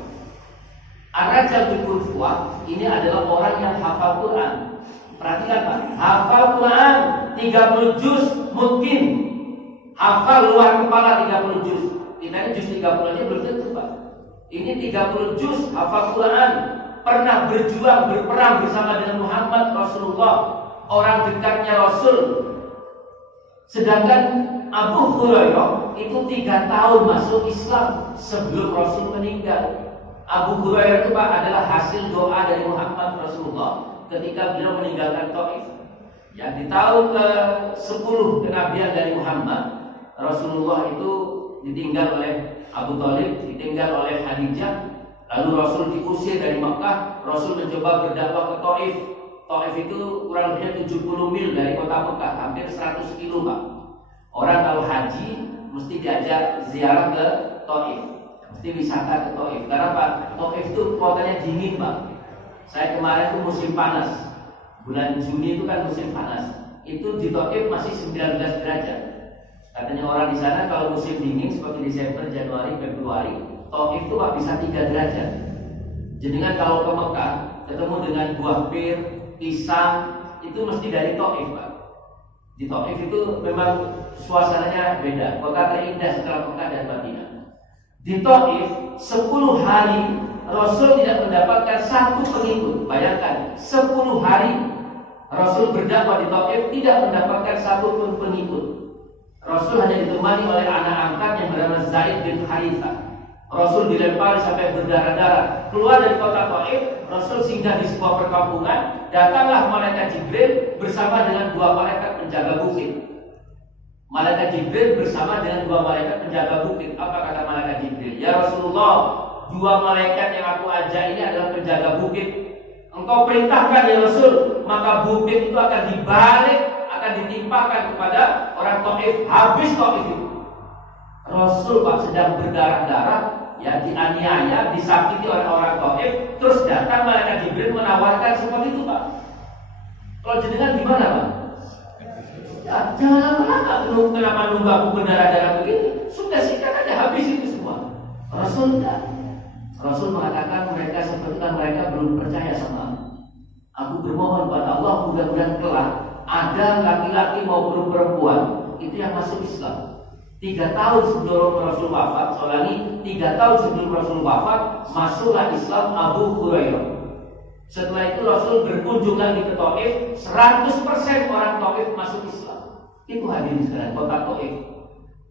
Ar-Rajal bin Ulfuat ini adalah orang yang hafal Quran. Perhatikan Pak, hafal Quran 30 juz mungkin. Hafal luar kepala 30 juz. Kita ini juz 30 aja belum tentu Pak. Ini 30 juz hafal Quran. Pernah berjuang, berperang bersama dengan Muhammad Rasulullah, orang dekatnya Rasul. Sedangkan Abu Hurairah itu 3 tahun masuk Islam sebelum Rasul meninggal. Abu Hurairah itu Pak adalah hasil doa dari Muhammad Rasulullah ketika beliau meninggalkan Taif. Ya, di tahun ke-10 kenabian dari Muhammad, Rasulullah itu ditinggal oleh Abu Thalib, ditinggal oleh Khadijah. Lalu Rasul diusir dari Mekah. Rasul mencoba berdakwah ke Taif. Taif itu kurang lebihnya 70 mil dari kota Mekah, hampir 100 kilo Pak. Orang kalau haji mesti diajak ziarah ke Taif, mesti wisata ke Taif. Karena Pak, Taif itu kotanya dingin Pak. Saya kemarin itu musim panas, bulan Juni itu kan musim panas. Itu di Taif masih 19 derajat. Katanya orang di sana kalau musim dingin seperti Desember, Januari, Februari, Taif itu Pak bisa 3 derajat. Jenengan kalau ke Mekah ketemu dengan buah pir, pisang, itu mesti dari Taif Pak. Di Taif itu memang suasananya beda. Kota terindah setelah Mekah dan Madinah. Di Taif 10 hari Rasul tidak mendapatkan satu pengikut. Bayangkan 10 hari Rasul berdakwah di Taif tidak mendapatkan satu pun pengikut. Rasul hanya ditemani oleh anak angkat yang bernama Zaid bin Harithah. Rasul dilempari sampai berdarah-darah. Keluar dari kota Taif, Rasul singgah di sebuah perkampungan. Datanglah malaikat Jibril bersama dengan 2 malaikat penjaga bukit. Malaikat Jibril bersama dengan 2 malaikat penjaga bukit. Apa kata malaikat Jibril? Ya Rasulullah, 2 malaikat yang aku ajak ini adalah penjaga bukit. Engkau perintahkan ya Rasul, maka bukit itu akan dibalik, akan ditimpakan kepada orang Taif. Habis Taif itu. Rasul Pak sedang berdarah-darah, ya dianiaya, disakiti oleh orang Taif, terus datang malaikat Jibril menawarkan seperti itu Pak. Kalau jenengan gimana Pak? Ya, jangan lama-lama, kenapa nunggu aku berdarah-darah begini? Sudah sikat aja, habis itu semua. Rasul tidak. Rasul mengatakan mereka belum percaya sama aku. Aku bermohon pada Allah mudah-mudahan kelak ada laki-laki maupun perempuan itu yang masuk Islam. 3 tahun sebelum Rasul wafat, soalnya 3 tahun sebelum Rasul wafat, masuklah Islam Abu Hurairah. Setelah itu Rasul berkunjung lagi ke Taif, 100% orang Taif masuk Islam. Itu hadirin sekalian, kota Taif.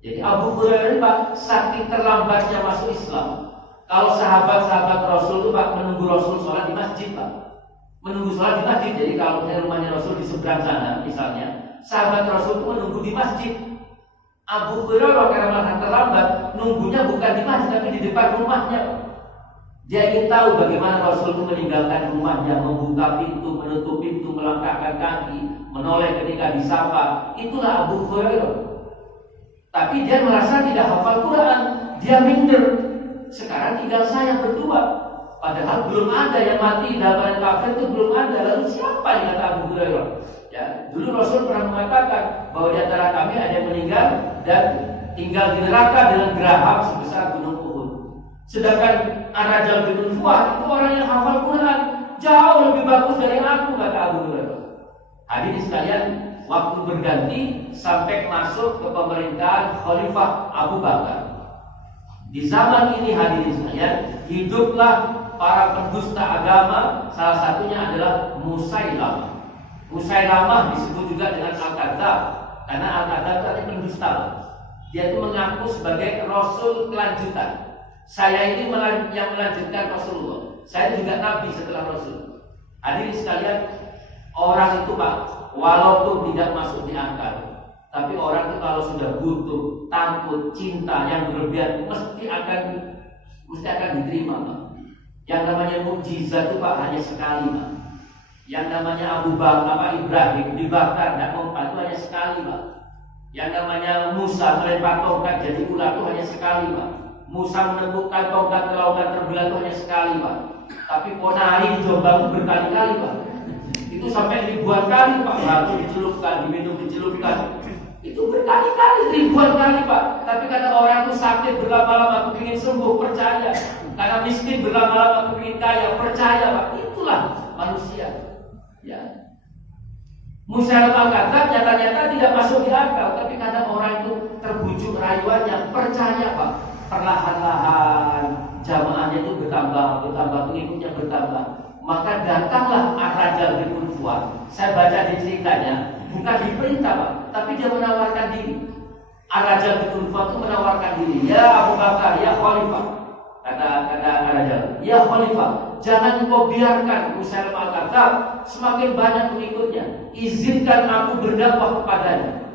Jadi Abu Hurairah Pak, saking terlambatnya masuk Islam. Kalau sahabat-sahabat Rasul itu Pak menunggu Rasul sholat di masjid Pak. Menunggu sholat di masjid. Jadi kalau rumahnya Rasul di seberang sana misalnya, sahabat Rasul itu menunggu di masjid. Abu Hurairah karena merasa terlambat, nunggunya bukan di masjid tapi di depan rumahnya. Dia ingin tahu bagaimana Rasul itu meninggalkan rumahnya, membuka pintu, menutup pintu, melangkahkan kaki, menoleh ketika disapa. Itulah Abu Hurairah. Tapi dia merasa tidak hafal Quran, dia minder. Sekarang tinggal saya berdua. Padahal belum ada yang mati dalam kafir itu belum ada. Lalu siapa yang kata Abu Hurairah? Ya, dulu Rasul pernah mengatakan bahwa di antara kami ada yang meninggal dan tinggal di neraka dengan geraham sebesar gunung Uhud. Sedangkan Ar-Rajal bin Fuad itu orang yang hafal Quran, jauh lebih bagus dari aku, kata Abu Hurairah. Hadirin sekalian, waktu berganti sampai masuk ke pemerintahan Khalifah Abu Bakar. Di zaman ini hadirin sekalian, hiduplah para pendusta agama, salah satunya adalah Musailamah. Musailamah disebut juga dengan Al-Kadzdzab karena Al-Kadzdzab itu artinya pendusta. Dia itu mengaku sebagai Rasul kelanjutan. Saya ini yang melanjutkan Rasulullah. Saya itu juga Nabi setelah Rasul. Hadirin sekalian, orang itu Pak, walaupun tidak masuk di akal, tapi orang itu kalau sudah butuh, takut, cinta yang berlebihan mesti akan diterima Pak. Yang namanya mukjizat itu Pak hanya sekali Pak. Yang namanya Abu Bakar Ibrahim dibakar dan mempan itu hanya sekali Pak. Yang namanya Musa melempar tongkat jadi ular itu hanya sekali Pak. Musa menemukan tongkat ke lautan terbelah itu hanya sekali Pak. Tapi Ponari di Jombang itu berkali-kali Pak. Itu sampai ribuan kali Pak. Batu dicelupkan, diminum dicelupkan. Itu berkali-kali, ribuan kali Pak. Tapi karena orang itu sakit berlama-lama aku ingin sembuh, percaya. Karena miskin berlama-lama aku ingin kaya, percaya Pak. Itulah manusia. Ya. Musailamah Al-Kadzdzab nyata-nyata tidak masuk di akal, tapi kadang orang itu terbujuk rayuannya, percaya Pak. Perlahan-lahan jamaahnya itu bertambah, pengikutnya bertambah. Maka datanglah Ar-Rajal bin Fuad. Saya baca di ceritanya, bukan diperintah Pak, tapi dia menawarkan diri. Ar-Rajal bin Fuad itu menawarkan diri, ya Abu Bakar, ya Khalifah. Kata Ar-Rajal, ya Khalifah, jangan engkau biarkan Musailamah Al-Kadzdzab semakin banyak pengikutnya. Izinkan aku berdakwah kepadanya.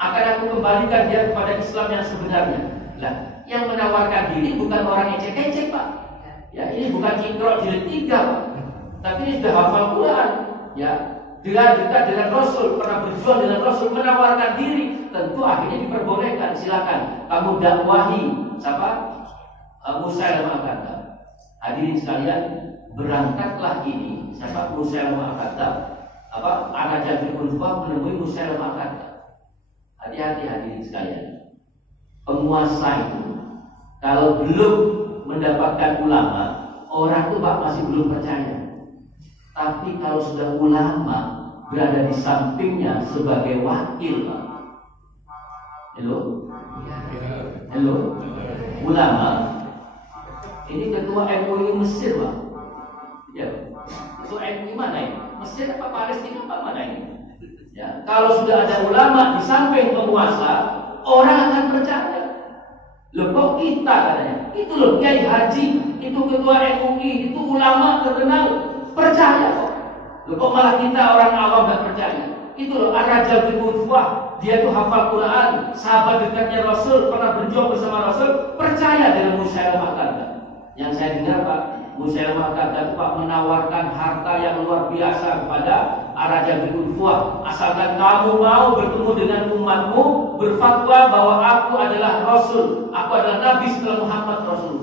Akan aku kembalikan dia kepada Islam yang sebenarnya. Lah, yang menawarkan diri bukan orang ecek-ecek Pak. Ya, ini bukan Iqra jilid 3 Pak. Tapi ini sudah hafal Quran. Ya, dengan dekat dengan Rasul, pernah berjuang dengan Rasul, menawarkan diri. Tentu akhirnya diperbolehkan. Silakan kamu dakwahi siapa? Musailamah Al-Kadzdzab. Hadirin sekalian, berangkatlah ini siapa? Musailamah Al-Kadzdzab. Ar-Rajal bin Fuad menemui Musailamah Al-Kadzdzab. Hati-hati hadirin sekalian. penguasa itu kalau belum mendapatkan ulama, orang itu Pak masih belum percaya. Tapi kalau sudah ulama berada di sampingnya sebagai wakil, Pak. Halo, ulama. Ini ketua MUI Mesir, Pak. Ya, ketua MUI mana ini? Mesir apa Palestina apa mana ini? Ya, kalau sudah ada ulama di samping penguasa, orang akan percaya. Loh kok kita katanya? Itu loh Kiai Haji, itu ketua MUI, itu ulama terkenal, percaya kok. Loh kok malah kita orang awam gak percaya? Itu loh Ar-Raja bin Urwah, dia tuh hafal Quran, sahabat dekatnya Rasul, pernah berjuang bersama Rasul, percaya dengan Musailamah Kadzdzab. Yang saya dengar Pak, Musailamah Kadzdzab Pak menawarkan harta yang luar biasa kepada Ar-Raja bin Urwah, asalkan kamu mau bertemu dengan umatmu, berfatwa bahwa aku adalah Rasul, aku adalah Nabi setelah Muhammad Rasul.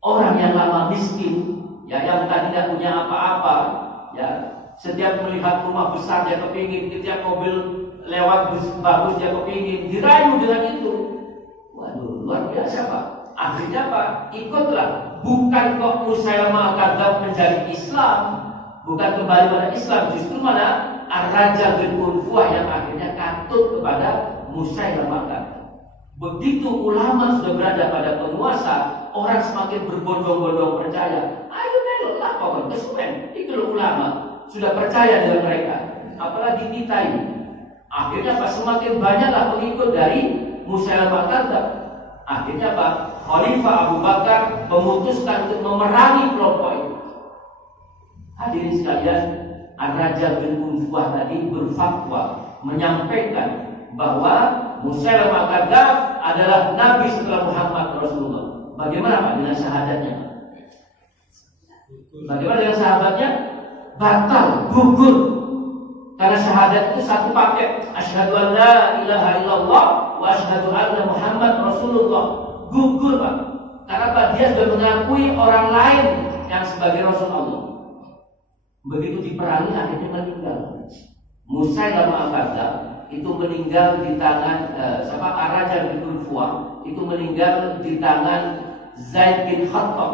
Orang yang lama miskin, ya yang tadi tidak punya apa-apa, ya setiap melihat rumah besar dia kepingin, setiap mobil lewat bagus dia kepingin, dirayu dengan itu. Waduh, luar biasa Pak. Akhirnya Pak, ikutlah. Bukan kok Musailamah Kadzdzab menjadi Islam, bukan kembali pada Islam, justru mana Ar-Raja bin Urwah yang akhirnya katut kepada Musailamah Kadzdzab. Begitu ulama sudah berada pada penguasa, orang semakin berbondong-bondong percaya. Ayo meloklah pokok kesuwen, itu ulama sudah percaya dengan mereka. Apalagi kita ini. Akhirnya Pak, semakin banyaklah pengikut dari Musailamah Kadzdzab. Akhirnya Pak, Khalifah Abu Bakar memutuskan untuk memerangi kelompok itu. Hadirin sekalian, Ar-Raja bin Urwah tadi berfatwa menyampaikan bahwa Musailamah Kadzdzab adalah Nabi setelah Muhammad Rasulullah. Bagaimana Pak dengan syahadatnya? Bagaimana dengan sahabatnya? Batal, gugur. Karena syahadat itu satu paket. Asyhadu an la ilaha illallah wa asyhadu anna Muhammad Rasulullah. Gugur Pak. Karena Pak, dia sudah mengakui orang lain yang sebagai Rasul Allah. Begitu diperangi akhirnya meninggal. Musailamah Kadzdzab itu meninggal di tangan Ar-Raja bin Urwah itu meninggal di tangan Zaid bin Khattab,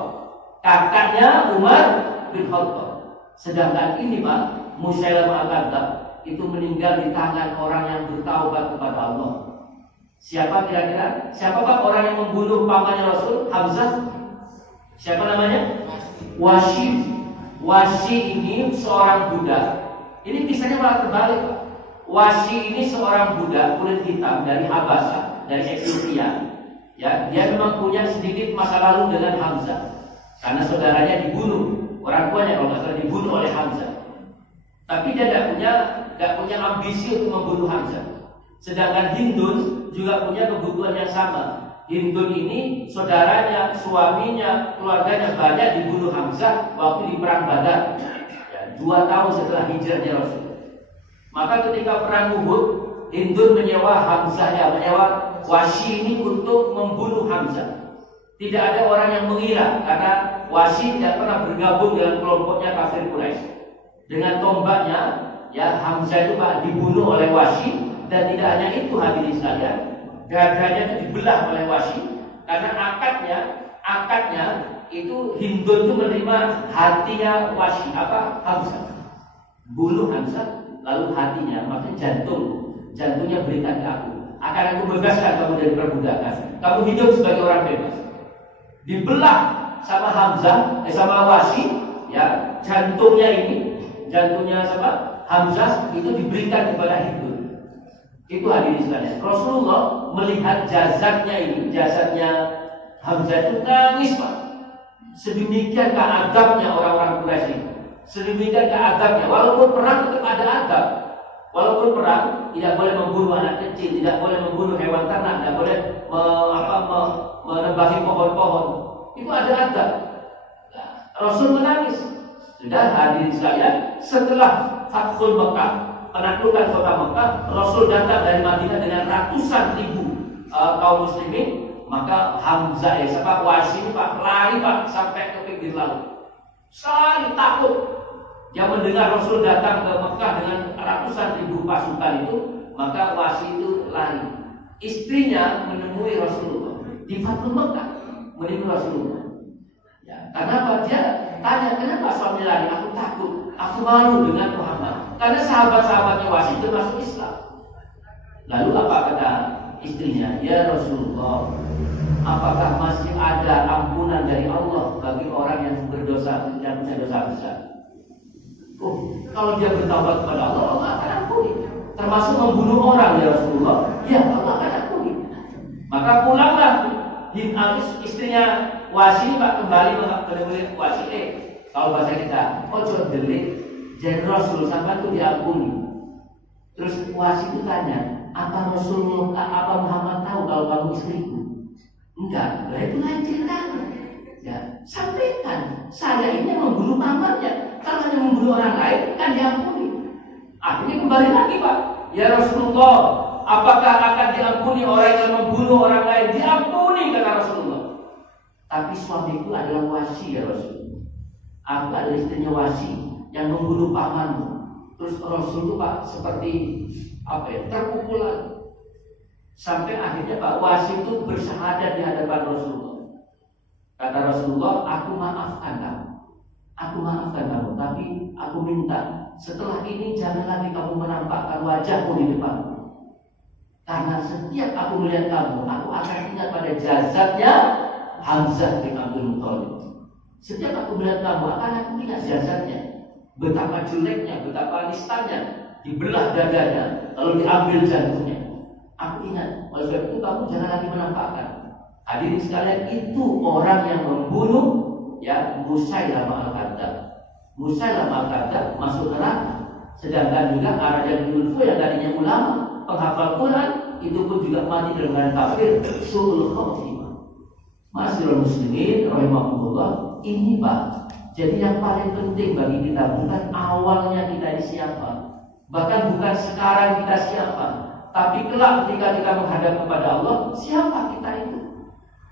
kakaknya Umar bin Khattab. Sedangkan ini Pak, Musailamah Kadzdzab itu meninggal di tangan orang yang bertaubat kepada Allah. Siapa kira-kira? Siapa Pak orang yang membunuh pamannya Rasul? Hamzah. Siapa namanya? Washi. Washi ini seorang budak. Ini kisahnya malah terbalik Pak. Washi ini seorang budak kulit hitam dari Habasah, dari Ethiopia. Ya, dia memang punya sedikit masa lalu dengan Hamzah. Karena saudaranya dibunuh, orang tuanya kalau nggak salah dibunuh oleh Hamzah. Tapi dia tidak punya ambisi untuk membunuh Hamzah. Sedangkan Hindun juga punya kebutuhan yang sama. Hindun ini saudaranya, suaminya, keluarganya banyak dibunuh Hamzah waktu di perang Badar. Ya, 2 tahun setelah hijrahnya Rasul. Maka ketika perang Uhud, Hindun menyewa Hamzah, menyewa Washi ini untuk membunuh Hamzah. Tidak ada orang yang mengira karena Washi tidak pernah bergabung dengan kelompoknya kafir Quraisy. Dengan tombaknya, ya Hamzah itu Pak dibunuh oleh Washi, dan tidak hanya itu hadirin sekalian, dadanya itu dibelah oleh Washi karena akadnya itu Hindun itu menerima hatinya Washi Hamzah. Bunuh Hamzah, lalu hatinya, maksudnya jantungnya berikan ke akan aku bebaskan kamu dari perbudakan, kamu hidup sebagai orang bebas. Dibelah sama Hamzah, sama Washi, ya jantungnya sama Hamzah itu diberikan kepada Hindun. Itu hadirin sekalian. Rasulullah melihat jasadnya Hamzah itu nangis Pak. Sedemikian keadabnya orang-orang Quraisy ini. Sedemikian keadabnya. Walaupun perang tetap ada adab. Walaupun perang tidak boleh membunuh anak kecil, tidak boleh membunuh hewan ternak, tidak boleh menebahi pohon-pohon. Itu ada adab. Nah, Rasul menangis. Sudah hadirin sekalian, setelah Fathul Mekah, penaklukan kota Mekah, Rasul datang dari Madinah dengan ratusan ribu kaum muslimin. Maka Hamzah Washi Pak lari Pak sampai ke pinggir laut. Sekali takut. Dia mendengar Rasul datang ke Mekah dengan ratusan ribu pasukan itu, maka Washi itu lari. istrinya menemui Rasulullah di Fathul Mekah, menemui Rasulullah. Ya, kenapa dia tanya, kenapa suami lari? Aku takut, aku malu dengan Muhammad. Karena sahabat-sahabatnya Wasi termasuk Islam. Lalu apa kata istrinya? Ya Rasulullah, apakah masih ada ampunan dari Allah bagi orang yang berdosa, yang punya dosa besar? Kalau dia bertaubat kepada Allah, Allah akan ampuni. Termasuk membunuh orang, ya Rasulullah. Ya, Allah akan ampuni. Maka pulanglah istrinya Wasi, Pak, kembali menemui Wasi. Kalau bahasa kita, ojo delik, jadi Rasul sampai itu diampuni. Terus Wasi itu tanya, apa Muhammad tahu kalau kamu istriku? Enggak, itu lain ceritanya. Ya, sampaikan, saya ini membunuh pamannya. Kalau hanya membunuh orang lain kan diampuni. Akhirnya kembali lagi, Pak. Ya Rasulullah, apakah akan diampuni orang yang membunuh orang lain? Diampuni, kata Rasulullah. Tapi suamiku adalah Wasi, ya Rasul. Aku adalah istrinya Wasi yang membunuh pamanmu. Terus Rasul itu, Pak, seperti terpukulan. Sampai akhirnya Pak Wasi itu bersyahadat di hadapan Rasulullah. Kata Rasulullah, aku maafkan kamu. Aku maafkan kamu, tapi aku minta setelah ini jangan lagi kamu menampakkan wajahmu di depanku. Karena setiap aku melihat kamu, aku akan ingat pada jasadnya Hamzah bin Abdul Muthalib. Setiap aku melihat kamu, akan aku ingat jasadnya. Betapa jeleknya, betapa nistanya, dibelah dadanya, lalu diambil jantungnya. Aku ingat, oleh sebab itu kamu jangan lagi menampakkan. Hadirin sekalian, itu orang yang membunuh Musailamah al-Kadzdzab. Musailamah al-Kadzdzab masuk neraka. Sedangkan juga Ar-Raja bin Ulfu yang tadinya ulama, penghafal Quran, itu pun juga mati dengan kafir, su'ul khotimah. Masyiral muslimin rahimahumullah, ini Pak. Jadi yang paling penting bagi kita bukan awalnya kita ini siapa, bahkan bukan sekarang kita siapa, tapi kelak ketika kita menghadap kepada Allah, siapa kita itu?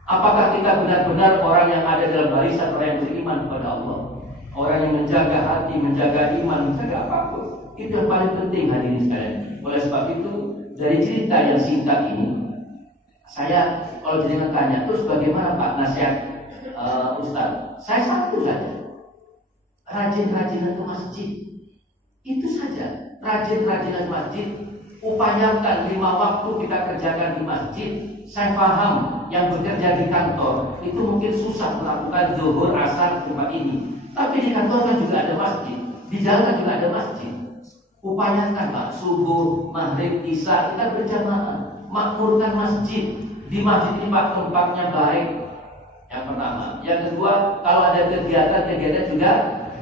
Apakah kita benar-benar orang yang ada dalam barisan orang yang beriman kepada Allah, orang yang menjaga hati, menjaga iman, menjaga apapun? Itu yang paling penting, hadirin sekalian. Oleh sebab itu, dari cerita yang singkat ini, saya kalau jenengan tanya, terus bagaimana Pak nasihat Ustaz? Saya satu saja, rajin-rajinan ke masjid. Itu saja, rajin-rajinan ke masjid. Upayakan 5 waktu kita kerjakan di masjid. Saya paham yang bekerja di kantor itu mungkin susah melakukan zuhur, asar, tempat ini. Tapi di kantor kan juga ada masjid, di jalan juga ada masjid. Upayakan Pak, subuh, maghrib, isya kita berjamaah, makmurkan masjid. Di masjid ini Pak tempatnya baik. Yang pertama, yang kedua, kalau ada kegiatan juga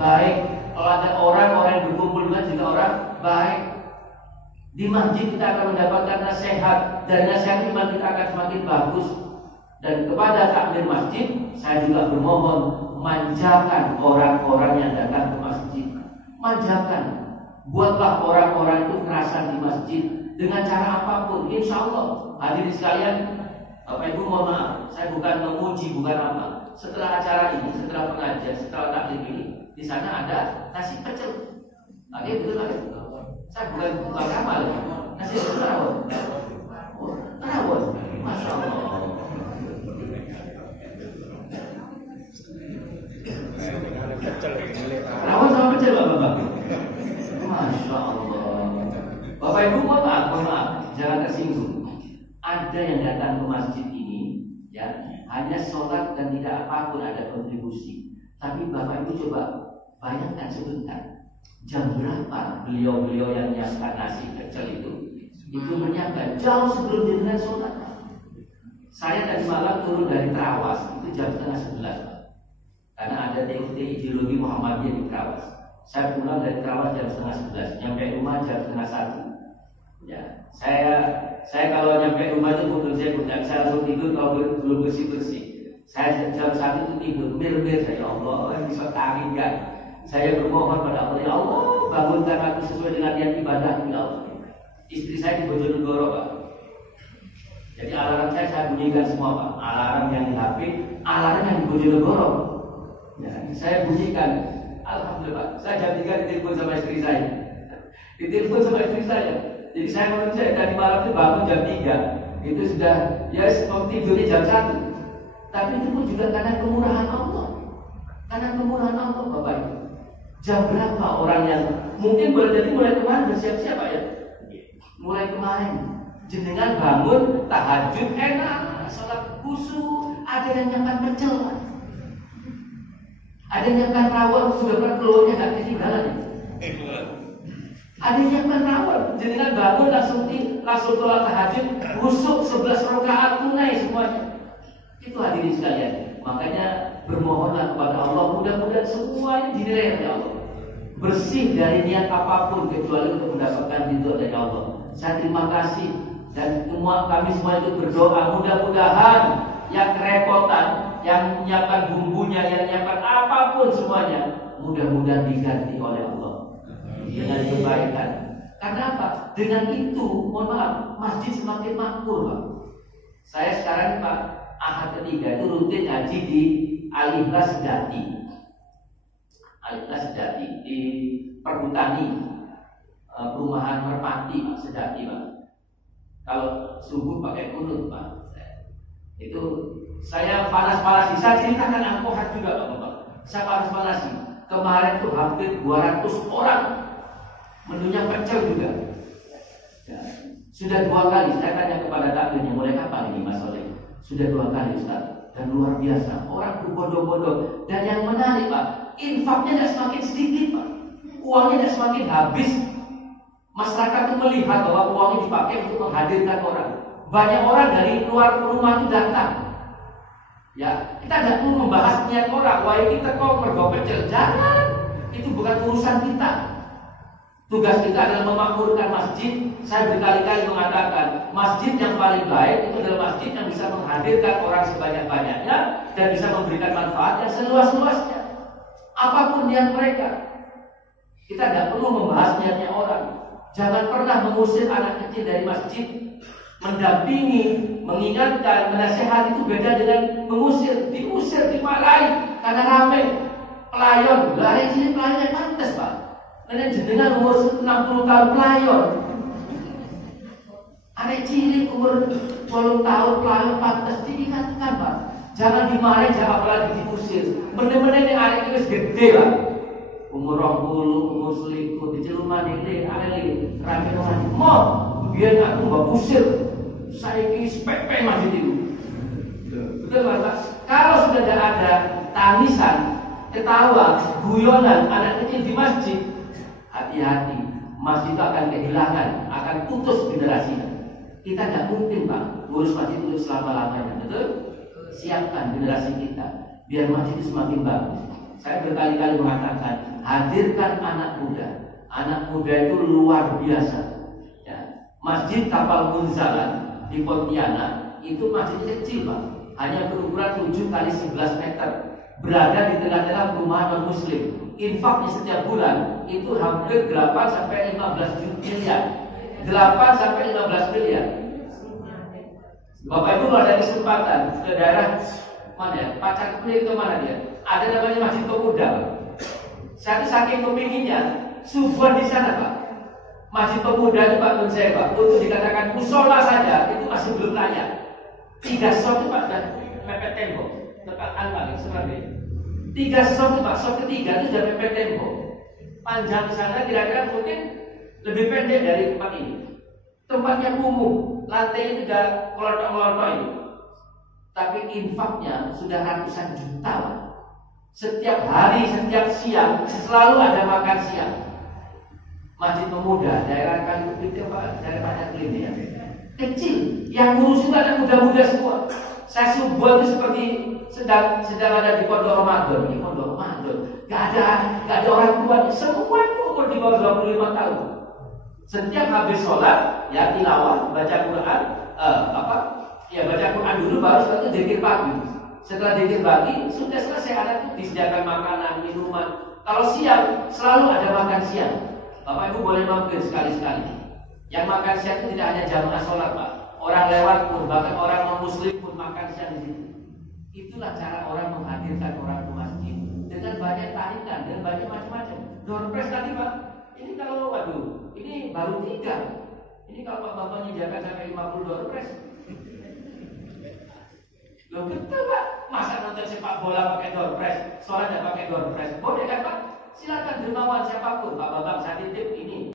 baik. Kalau ada orang yang berkumpul juga orang baik. Di masjid kita akan mendapatkan nasihat, dan nasihat iman kita akan semakin bagus. Dan kepada takmir masjid, saya juga bermohon, manjakan orang-orang yang datang ke masjid. Manjakan, buatlah orang-orang itu kerasan di masjid dengan cara apapun. Insya Allah, hadirin sekalian, Bapak Ibu mohon maaf, saya bukan memuji, bukan apa. Setelah acara ini, setelah pengajian, setelah taklim ini, di sana ada nasi pecel. Oke, betul kan? Saya bukan ramal, nasi terawon. Terawon, masya Allah. Terawon sama pecel, Bapak. Masya Allah. Bapak Ibu mohon maaf, jangan tersinggung. Ada yang datang ke masjid ini, ya, hanya sholat dan tidak apapun ada kontribusi. Tapi Bapak Ibu coba bayangkan sebentar. Jam berapa beliau-beliau yang nyiapkan nasi pecel itu menyiapkan jauh sebelum jenengan sholat. Saya tadi malam turun dari Trawas itu jam 10:30, karena ada TUT ideologi Muhammadiyah di Trawas. Saya pulang dari Trawas jam 10:30, nyampe rumah jam 12:30. Ya, saya kalau nyampe rumah itu butuh saya langsung tidur kalau belum bersih. Saya jam 1 itu tidur, mir saya, ya Allah, bisa tarik kan? Saya bermohon pada Allah, ya Allah, bangunkan aku sesuai dengan niat ibadah, ya Allah. Istri saya di Bojonegoro, Pak. Jadi alarm saya bunyikan semua, Pak. Alarm yang di HP, alarm yang di Bojonegoro. Ya, saya bunyikan. Alhamdulillah, Pak. Saya jam 3 ditelepon sama istri saya. Ditelepon sama istri saya. Jadi saya tadi malam itu bangun jam 3. itu sudah ya seperti tidurnya jam 1. Tapi itu pun juga karena kemurahan Allah. Karena kemurahan Allah Bapak Ibu. Jam berapa orang yang mungkin boleh jadi mulai kemarin bersiap-siap Pak ya? Mulai kemarin jenengan bangun tahajud enak, sholat khusyuk, ada yang nyiapkan pecel, ada yang nyiapkan rawon sudah keluarnya nggak ketinggalan. Ada yang nyiapkan rawon, jenengan bangun langsung sholat tahajud, khusyuk 11 rakaat tunai semuanya. Itu hadirin sekalian. Makanya bermohonlah kepada Allah, mudah-mudahan semuanya dinilai oleh Allah, bersih dari niat apapun kecuali untuk mendapatkan ridho dari Allah. Saya terima kasih dan kami semua itu berdoa mudah-mudahan yang kerepotan, yang menyiapkan bumbunya, yang menyiapkan apapun semuanya, mudah-mudahan diganti oleh Allah dengan kebaikan. Karena apa? Dengan itu, mohon maaf, masjid semakin makmur Pak. Saya sekarang Pak Ahad ketiga itu rutin haji di Al-Ikhlas Sedati. Al-Ikhlas Sedati di Perhutani, perumahan Merpati Pak, Sedati Pak. Kalau subuh pakai kunut Pak. Itu saya panas-panasi, saya ceritakan Al-Quran juga Pak. Saya panas-panasi. Kemarin tuh hampir 200 orang. Menunya pecel juga. Ya. Sudah 2 kali saya tanya kepada takdirnya, mulai kapan ini Mas Oleh? Sudah 2 kali Ustaz. Dan luar biasa, orang berbondong-bondong. Dan yang menarik Pak, infaknya tidak semakin sedikit Pak, uangnya tidak semakin habis. Masyarakat itu melihat bahwa uangnya dipakai untuk menghadirkan orang. Banyak orang dari luar rumah itu datang. Ya, kita tidak perlu membahas niat orang. Wah kita kok mergo pecel, jangan. Itu bukan urusan kita. Tugas kita adalah memakmurkan masjid. Saya berkali-kali mengatakan, masjid yang paling baik itu adalah masjid yang bisa menghadirkan orang sebanyak-banyaknya dan bisa memberikan manfaat yang seluas-luasnya. Apapun niat mereka, kita tidak perlu membahas niatnya orang. Jangan pernah mengusir anak kecil dari masjid. Mendampingi, mengingatkan, menasihati itu beda dengan mengusir. Diusir, dimarahi karena ramai. Pelayon, hari ini pelayonnya pantas Pak. Nenek jenengan umur 60 tahun pelayon. Arek cilik umur 20 tahun pelayon pantas diingatkan Pak. Jangan dimarahi, jangan apalagi diusir. Bener-bener ini arek itu gede Pak. Umur 20, umur selingkuh, diceluman ini, aleli, rame orang. Mau, biar aku nggak usir. Saya ini spek-spek masjid itu. Betul Pak? Kalau sudah ada tangisan, ketawa, guyonan anak kecil di masjid, hati-hati, masjid itu akan kehilangan, akan putus generasinya. Kita tidak mungkin Pak ngurus masjid itu selama-lamanya, betul? Siapkan generasi kita, biar masjid itu semakin bagus. Saya berkali-kali mengatakan, hadirkan anak muda. Anak muda itu luar biasa. Ya. Masjid Kapal Munzalan di Pontianak itu masjid kecil Pak, hanya berukuran 7 kali 11 meter, berada di tengah-tengah perumahan non-muslim. Infaknya setiap bulan itu hampir 8 sampai 15 miliar. 8 sampai 15 miliar. Bapak Ibu kalau ada kesempatan ke daerah mana ya? Pacar Kulit ke mana dia? Ada namanya Masjid Pemuda. Saya saking kepinginnya subuh di sana Pak. Masjid Pemuda itu Pak menurut saya Pak, untuk dikatakan musola saja itu masih belum layak. 3 shot itu Pak dan mepet tembok. Dekat Al-Malik seperti 3 shot itu Pak, shot ketiga itu sudah mepet tembok. Panjang di sana kira-kira mungkin lebih pendek dari tempat ini. Tempatnya kumuh, lantai itu sudah melotok-melotok itu. Tapi infaknya sudah ratusan juta Pak. Setiap hari, setiap siang selalu ada makan siang. Masjid Pemuda, daerah Kaliupit itu Pak, daerah banyak klinik ya. Kecil, yang ngurus itu anak muda-muda semua. Saya subuh itu seperti sedang ada di Pondok Ramadan, di Pondok Ramadan. Gak ada orang tua, semua itu umur di bawah 25 tahun. Setiap habis sholat, ya tilawah, baca Quran, baca Quran dulu baru setelah itu dzikir pagi. Setelah dzikir pagi sudah selesai, ada disediakan makanan, minuman. Kalau siang selalu ada makan siang. Bapak Ibu boleh mampir sekali-sekali. Yang makan siang itu tidak hanya jamaah sholat Pak. Orang lewat pun, bahkan orang non-muslim pun makan siang di situ. Itulah cara orang menghadirkan orang ke masjid dengan banyak tarikan dan banyak macam-macam. Doorpress tadi Pak. Ini kalau ini baru 3. Ini kalau Pak Bapak nyediakan sampai 50 doorpress, Loh betul Pak, masa nonton sepak bola pakai door prize, sholatnya pakai door prize, boleh kan Pak? Silakan dermawan siapapun, Pak Bambang saya titip ini